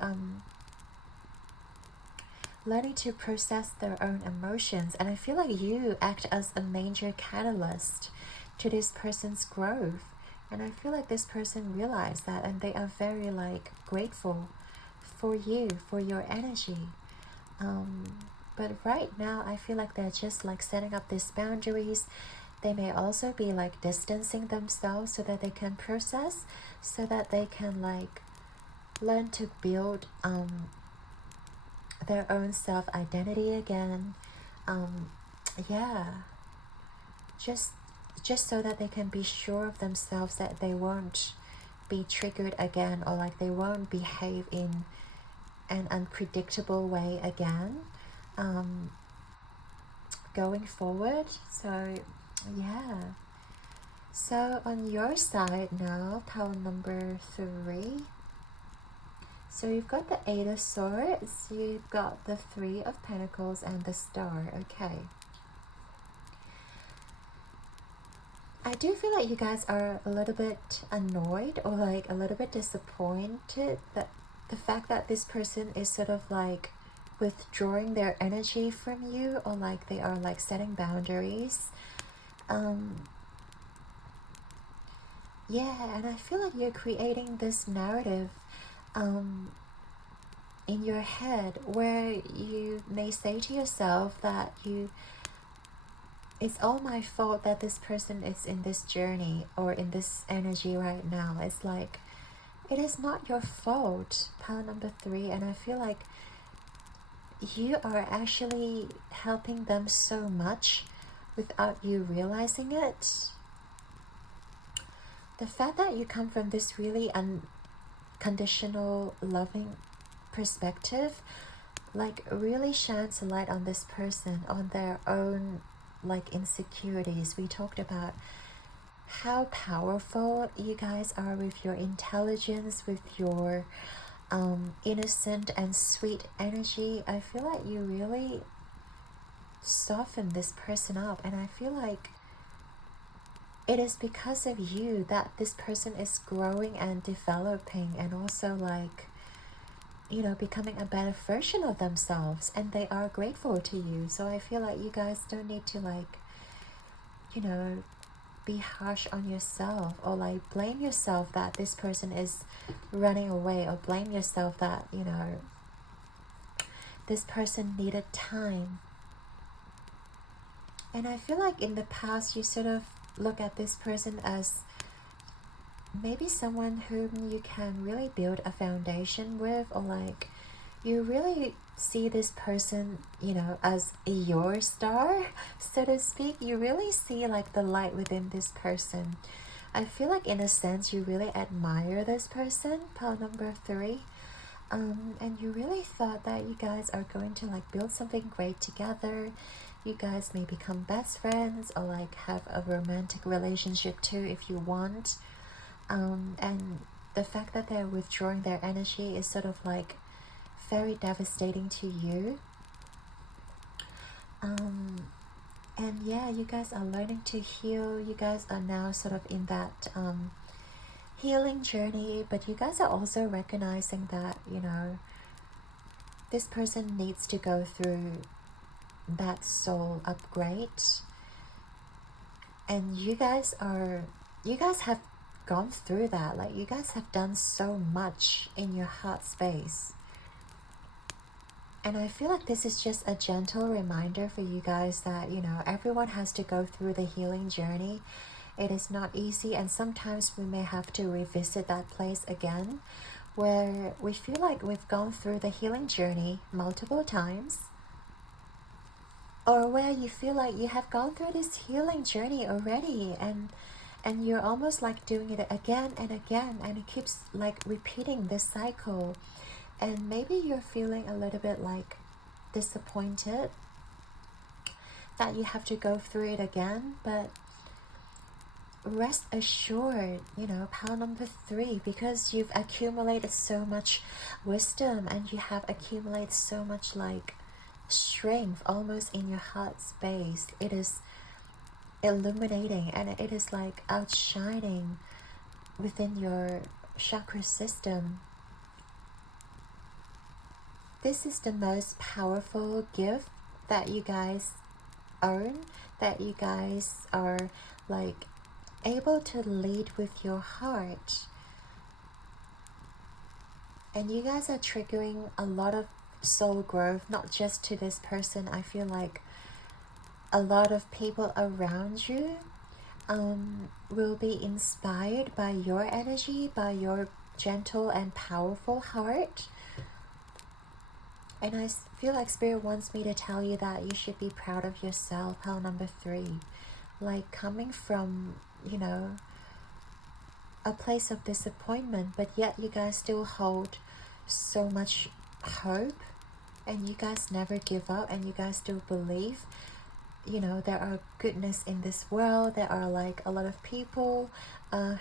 process their own emotions. And I feel like you act as a major catalyst to this person's growth. And I feel like this person realized that, and they are very like grateful for you, for your energy. But right now I feel like they're just like setting up these boundaries. They may also be like distancing themselves so that they can process, so that they can like learn to build their own self-identity again. Yeah, just so that they can be sure of themselves, that they won't be triggered again, or like they won't behave in an unpredictable way again going forward. So yeah, so on your side now, pile number 3. So you've got the 8 of Swords, you've got the 3 of Pentacles, and the Star. Okay. I do feel like you guys are a little bit annoyed, or like a little bit disappointed that the fact that this person is sort of like withdrawing their energy from you, or like they are like setting boundaries. Yeah, and I feel like you're creating this narrative in your head where you may say to yourself that it's all my fault that this person is in this journey or in this energy right now. It's like, it is not your fault, pile number 3. And I feel like you are actually helping them so much without you realizing it. The fact that you come from this really unconditional, loving perspective, like really shines a light on this person, on their own like insecurities. We talked about how powerful you guys are with your intelligence, with your innocent and sweet energy. I feel like you really soften this person up, and I feel like it is because of you that this person is growing and developing, and also like, you know, becoming a better version of themselves, and they are grateful to you. So I feel like you guys don't need to like, you know, be harsh on yourself, or like blame yourself that this person is running away, or blame yourself that, you know, this person needed time. And I feel like in the past you sort of look at this person as maybe someone whom you can really build a foundation with, or like you really see this person, you know, as your star, so to speak. You really see like the light within this person. I feel like in a sense you really admire this person, pile number 3. And you really thought that you guys are going to like build something great together. You guys may become best friends, or like have a romantic relationship too if you want. And the fact that they're withdrawing their energy is sort of like very devastating to you. And yeah, you guys are learning to heal. You guys are now sort of in that healing journey, but you guys are also recognizing that, you know, this person needs to go through that soul upgrade. And you guys have gone through that. Like, you guys have done so much in your heart space. And I feel like this is just a gentle reminder for you guys that, you know, everyone has to go through the healing journey. It is not easy, and sometimes we may have to revisit that place again where we feel like we've gone through the healing journey multiple times, or where you feel like you have gone through this healing journey already, and you're almost like doing it again and again, and it keeps like repeating this cycle. And maybe you're feeling a little bit like disappointed that you have to go through it again, but rest assured, you know, pile number 3, because you've accumulated so much wisdom, and you have accumulated so much like strength almost in your heart space. It is illuminating, and it is like outshining within your chakra system. This is the most powerful gift that you guys own, that you guys are like able to lead with your heart. And you guys are triggering a lot of soul growth, not just to this person. I feel like a lot of people around you will be inspired by your energy, by your gentle and powerful heart. And I feel like Spirit wants me to tell you that you should be proud of yourself. Pile number 3. Like coming from, you know, a place of disappointment, but yet you guys still hold so much hope, and you guys never give up, and you guys still believe, you know, there are goodness in this world. There are like a lot of people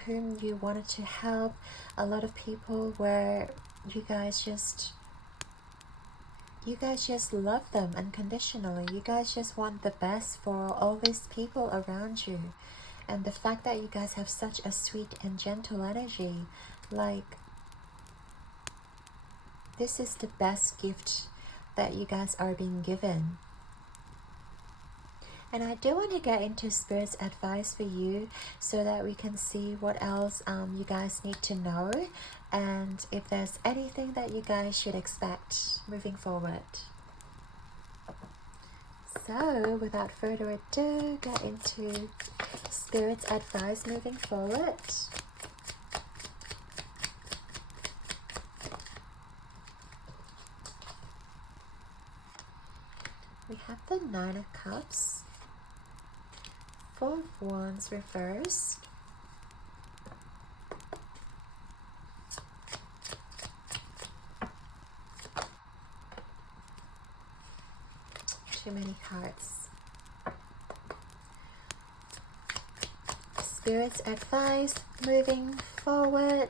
whom you wanted to help, a lot of people where you guys just love them unconditionally. You guys just want the best for all these people around you. And the fact that you guys have such a sweet and gentle energy, like, this is the best gift that you guys are being given. And I do want to get into Spirit's advice for you so that we can see what else you guys need to know, and if there's anything that you guys should expect moving forward. So, without further ado, get into Spirit's advice moving forward. We have the 9 of Cups, 4 of Wands reversed, too many cards. Spirit's advice moving forward.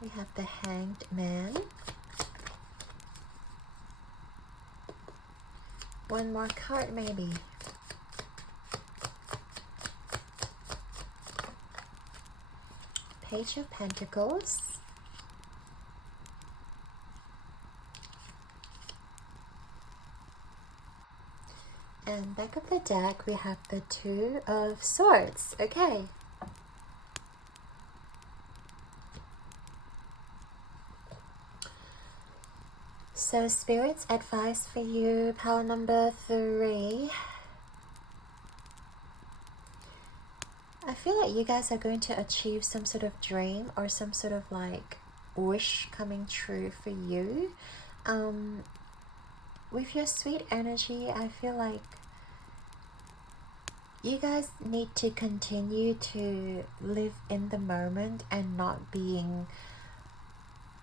We have the Hanged Man. One more card maybe. Page of Pentacles. And back of the deck we have the 2 of Swords. Okay. So Spirit's advice for you, pile number 3. I feel like you guys are going to achieve some sort of dream or some sort of like wish coming true for you. With your sweet energy, I feel like you guys need to continue to live in the moment and not being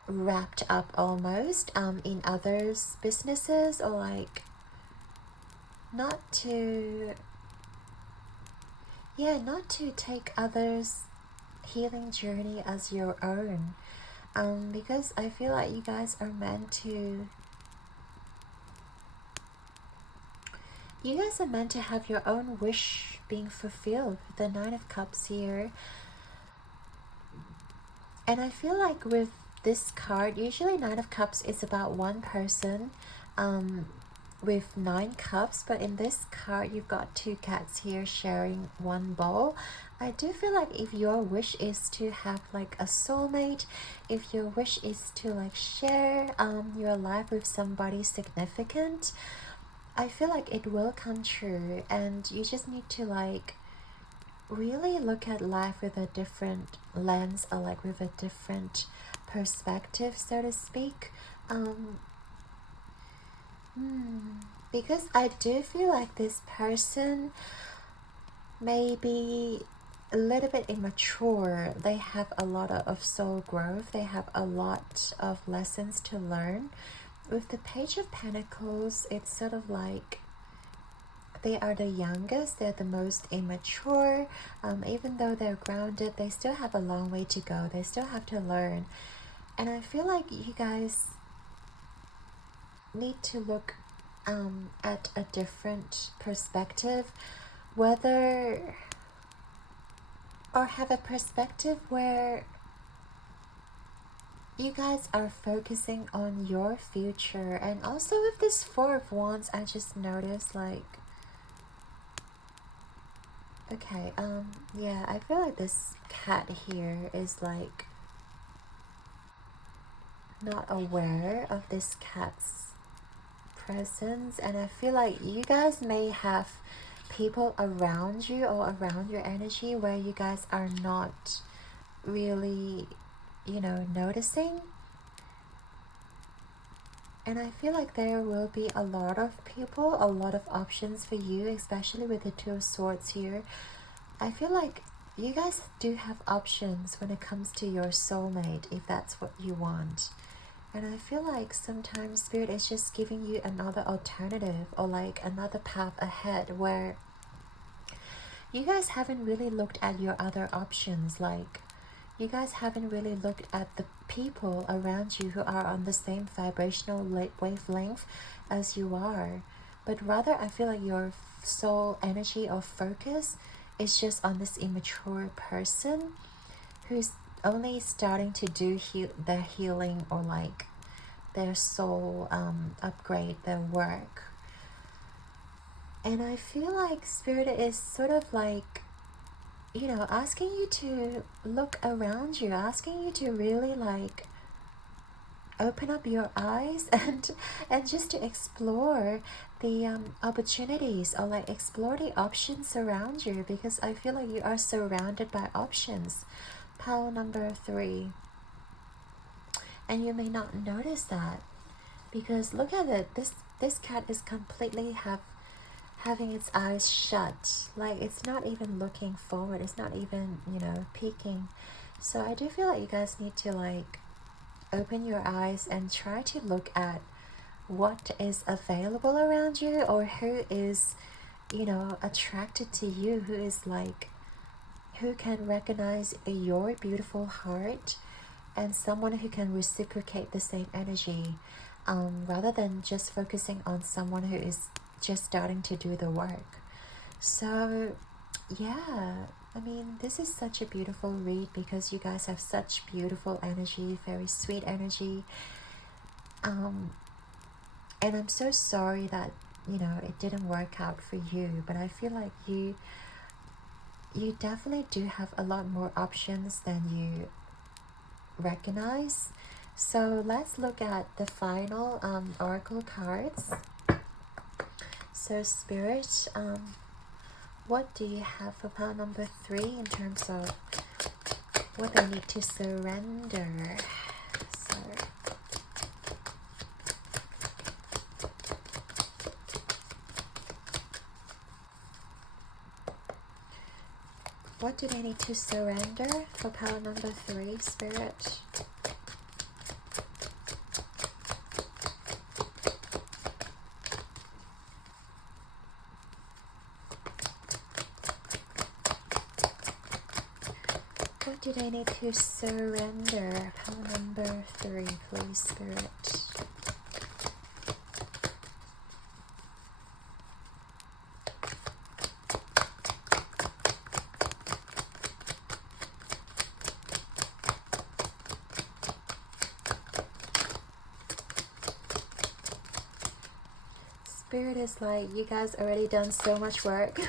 wrapped up almost in others' businesses, or like not to take others' healing journey as your own, because I feel like you guys are meant to have your own wish being fulfilled with the 9 of Cups here. And I feel like with this card, usually 9 of Cups is about one person with 9 cups, but in this card you've got 2 cats here sharing one bowl. I do feel like if your wish is to have like a soulmate, if your wish is to like share your life with somebody significant, I feel like it will come true. And you just need to like really look at life with a different lens, or like with a different perspective, so to speak. Because I do feel like this person may be a little bit immature. They have a lot of soul growth. They have a lot of lessons to learn. With the Page of Pentacles, it's sort of like they are the youngest, they're the most immature. Even though they're grounded, they still have a long way to go. They still have to learn. And I feel like you guys need to look at a different perspective, or have a perspective where you guys are focusing on your future. And also with this 4 of Wands, I just noticed like, okay, yeah, I feel like this cat here is like not aware of this cat's presence, and I feel like you guys may have people around you or around your energy where you guys are not really, you know, noticing. And I feel like there will be a lot of people, a lot of options for you, especially with the Two of Swords here. I feel like you guys do have options when it comes to your soulmate, if that's what you want. And I feel like sometimes Spirit is just giving you another alternative, or like another path ahead where you guys haven't really looked at your other options. Like, you guys haven't really looked at the people around you who are on the same vibrational wavelength as you are. But rather, I feel like your soul energy or focus is just on this immature person who's only starting to do their healing, or like their soul upgrade, their work. And I feel like Spirit is sort of like, you know, asking you to look around you, asking you to really like open up your eyes and just to explore the opportunities, or like explore the options around you, because I feel like you are surrounded by options. Pile number 3. And you may not notice that, because look at it, this cat is completely having its eyes shut. Like, it's not even looking forward, it's not even, you know, peeking. So I do feel like you guys need to like open your eyes and try to look at what is available around you, or who is, you know, attracted to you, who is like, who can recognize your beautiful heart, and someone who can reciprocate the same energy, rather than just focusing on someone who is just starting to do the work. So yeah, I mean, this is such a beautiful read, because you guys have such beautiful energy, very sweet energy. And I'm so sorry that, you know, it didn't work out for you, but I feel like you definitely do have a lot more options than you recognize. So let's look at the final oracle cards. So Spirit, what do you have for pile number 3 in terms of what they need to surrender? So what do they need to surrender for pile number 3, Spirit? What do they need to surrender? Pile number 3, please, Spirit. Spirit is like, you guys already done so much work.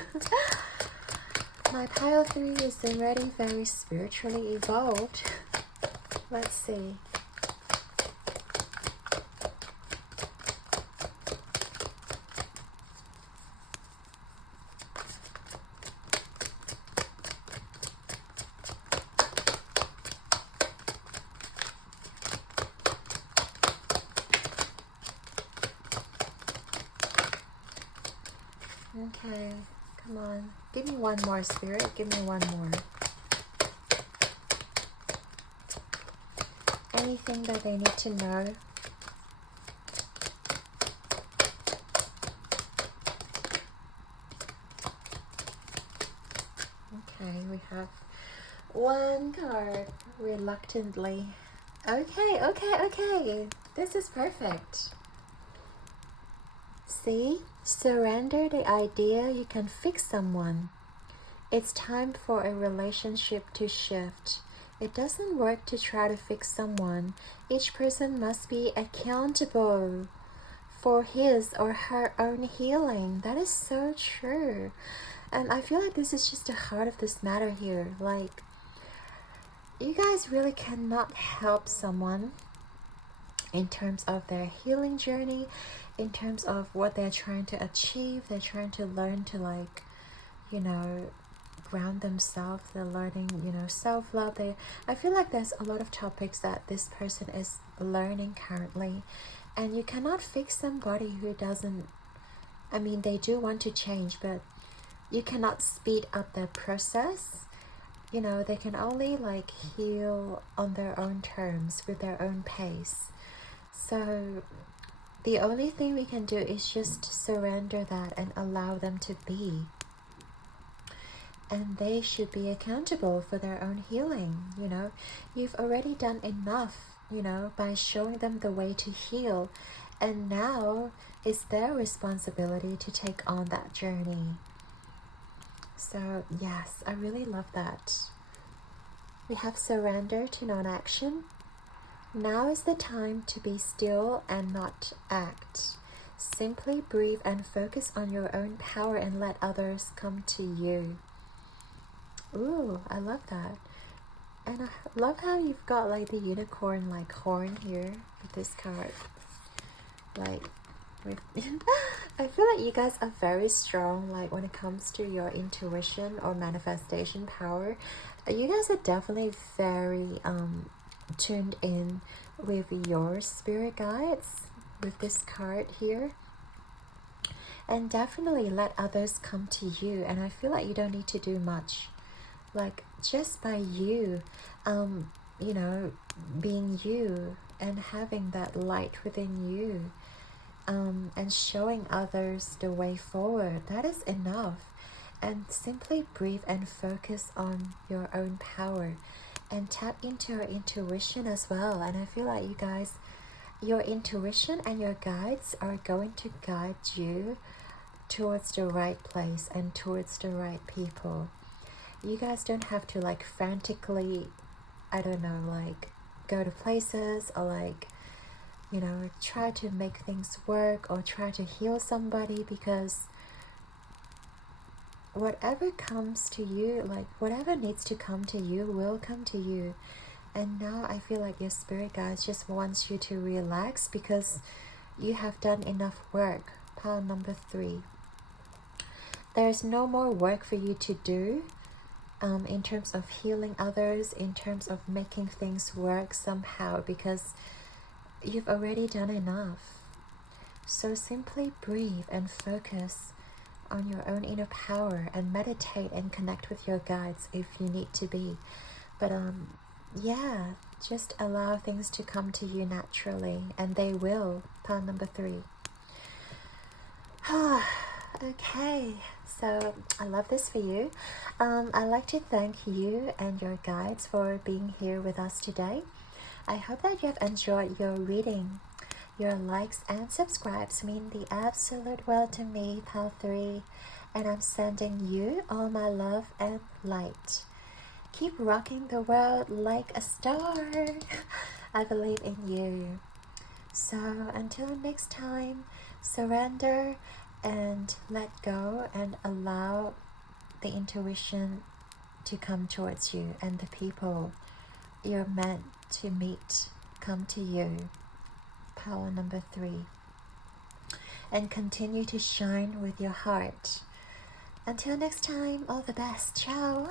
My pile 3 is already very spiritually evolved. Let's see. Okay, come on. Give me one more, Spirit. Give me one more. Anything that they need to know? Okay, we have one card, reluctantly. Okay. This is perfect. See? Surrender the idea you can fix someone. It's time for a relationship to shift. It doesn't work to try to fix someone. Each person must be accountable for his or her own healing. That is so true. And I feel like this is just the heart of this matter here. Like, you guys really cannot help someone in terms of their healing journey in terms of what they're trying to achieve. They're trying to learn to, like, you know, ground themselves. They're learning, you know, self-love. I feel like there's a lot of topics that this person is learning currently, and you cannot fix somebody who doesn't, I mean, they do want to change, but you cannot speed up their process. You know, they can only like heal on their own terms, with their own pace. So the only thing we can do is just surrender that and allow them to be. And they should be accountable for their own healing, you know. You've already done enough, you know, by showing them the way to heal. And now it's their responsibility to take on that journey. So yes, I really love that. We have surrender to non-action. Now is the time to be still and not act. Simply breathe and focus on your own power and let others come to you. Ooh, I love that. And I love how you've got like the unicorn like horn here with this card. Like, I feel like you guys are very strong, like when it comes to your intuition or manifestation power. You guys are definitely very tuned in with your spirit guides with this card here. And definitely let others come to you. And I feel like you don't need to do much. Like just by you, you know, being you and having that light within you, and showing others the way forward, that is enough. And simply breathe and focus on your own power and tap into your intuition as well. And I feel like you guys, your intuition and your guides are going to guide you towards the right place and towards the right people. You guys don't have to like frantically, I don't know, like go to places or like, you know, try to make things work or try to heal somebody, because whatever comes to you, like whatever needs to come to you will come to you. And now I feel like your spirit guides just wants you to relax because you have done enough work. Pile number 3. There's no more work for you to do. In terms of healing others, in terms of making things work somehow, because you've already done enough. So simply breathe and focus on your own inner power and meditate and connect with your guides if you need to be. But yeah, just allow things to come to you naturally, and they will. Pile number 3. Okay, so I love this for you. I'd like to thank you and your guides for being here with us today. I hope that you have enjoyed your reading. Your likes and subscribes mean the absolute world to me, Pile 3. And I'm sending you all my love and light. Keep rocking the world like a star. I believe in you. So until next time, surrender and let go and allow the intuition to come towards you and the people you're meant to meet come to you. Power number 3. And continue to shine with your heart. Until next time, all the best. Ciao.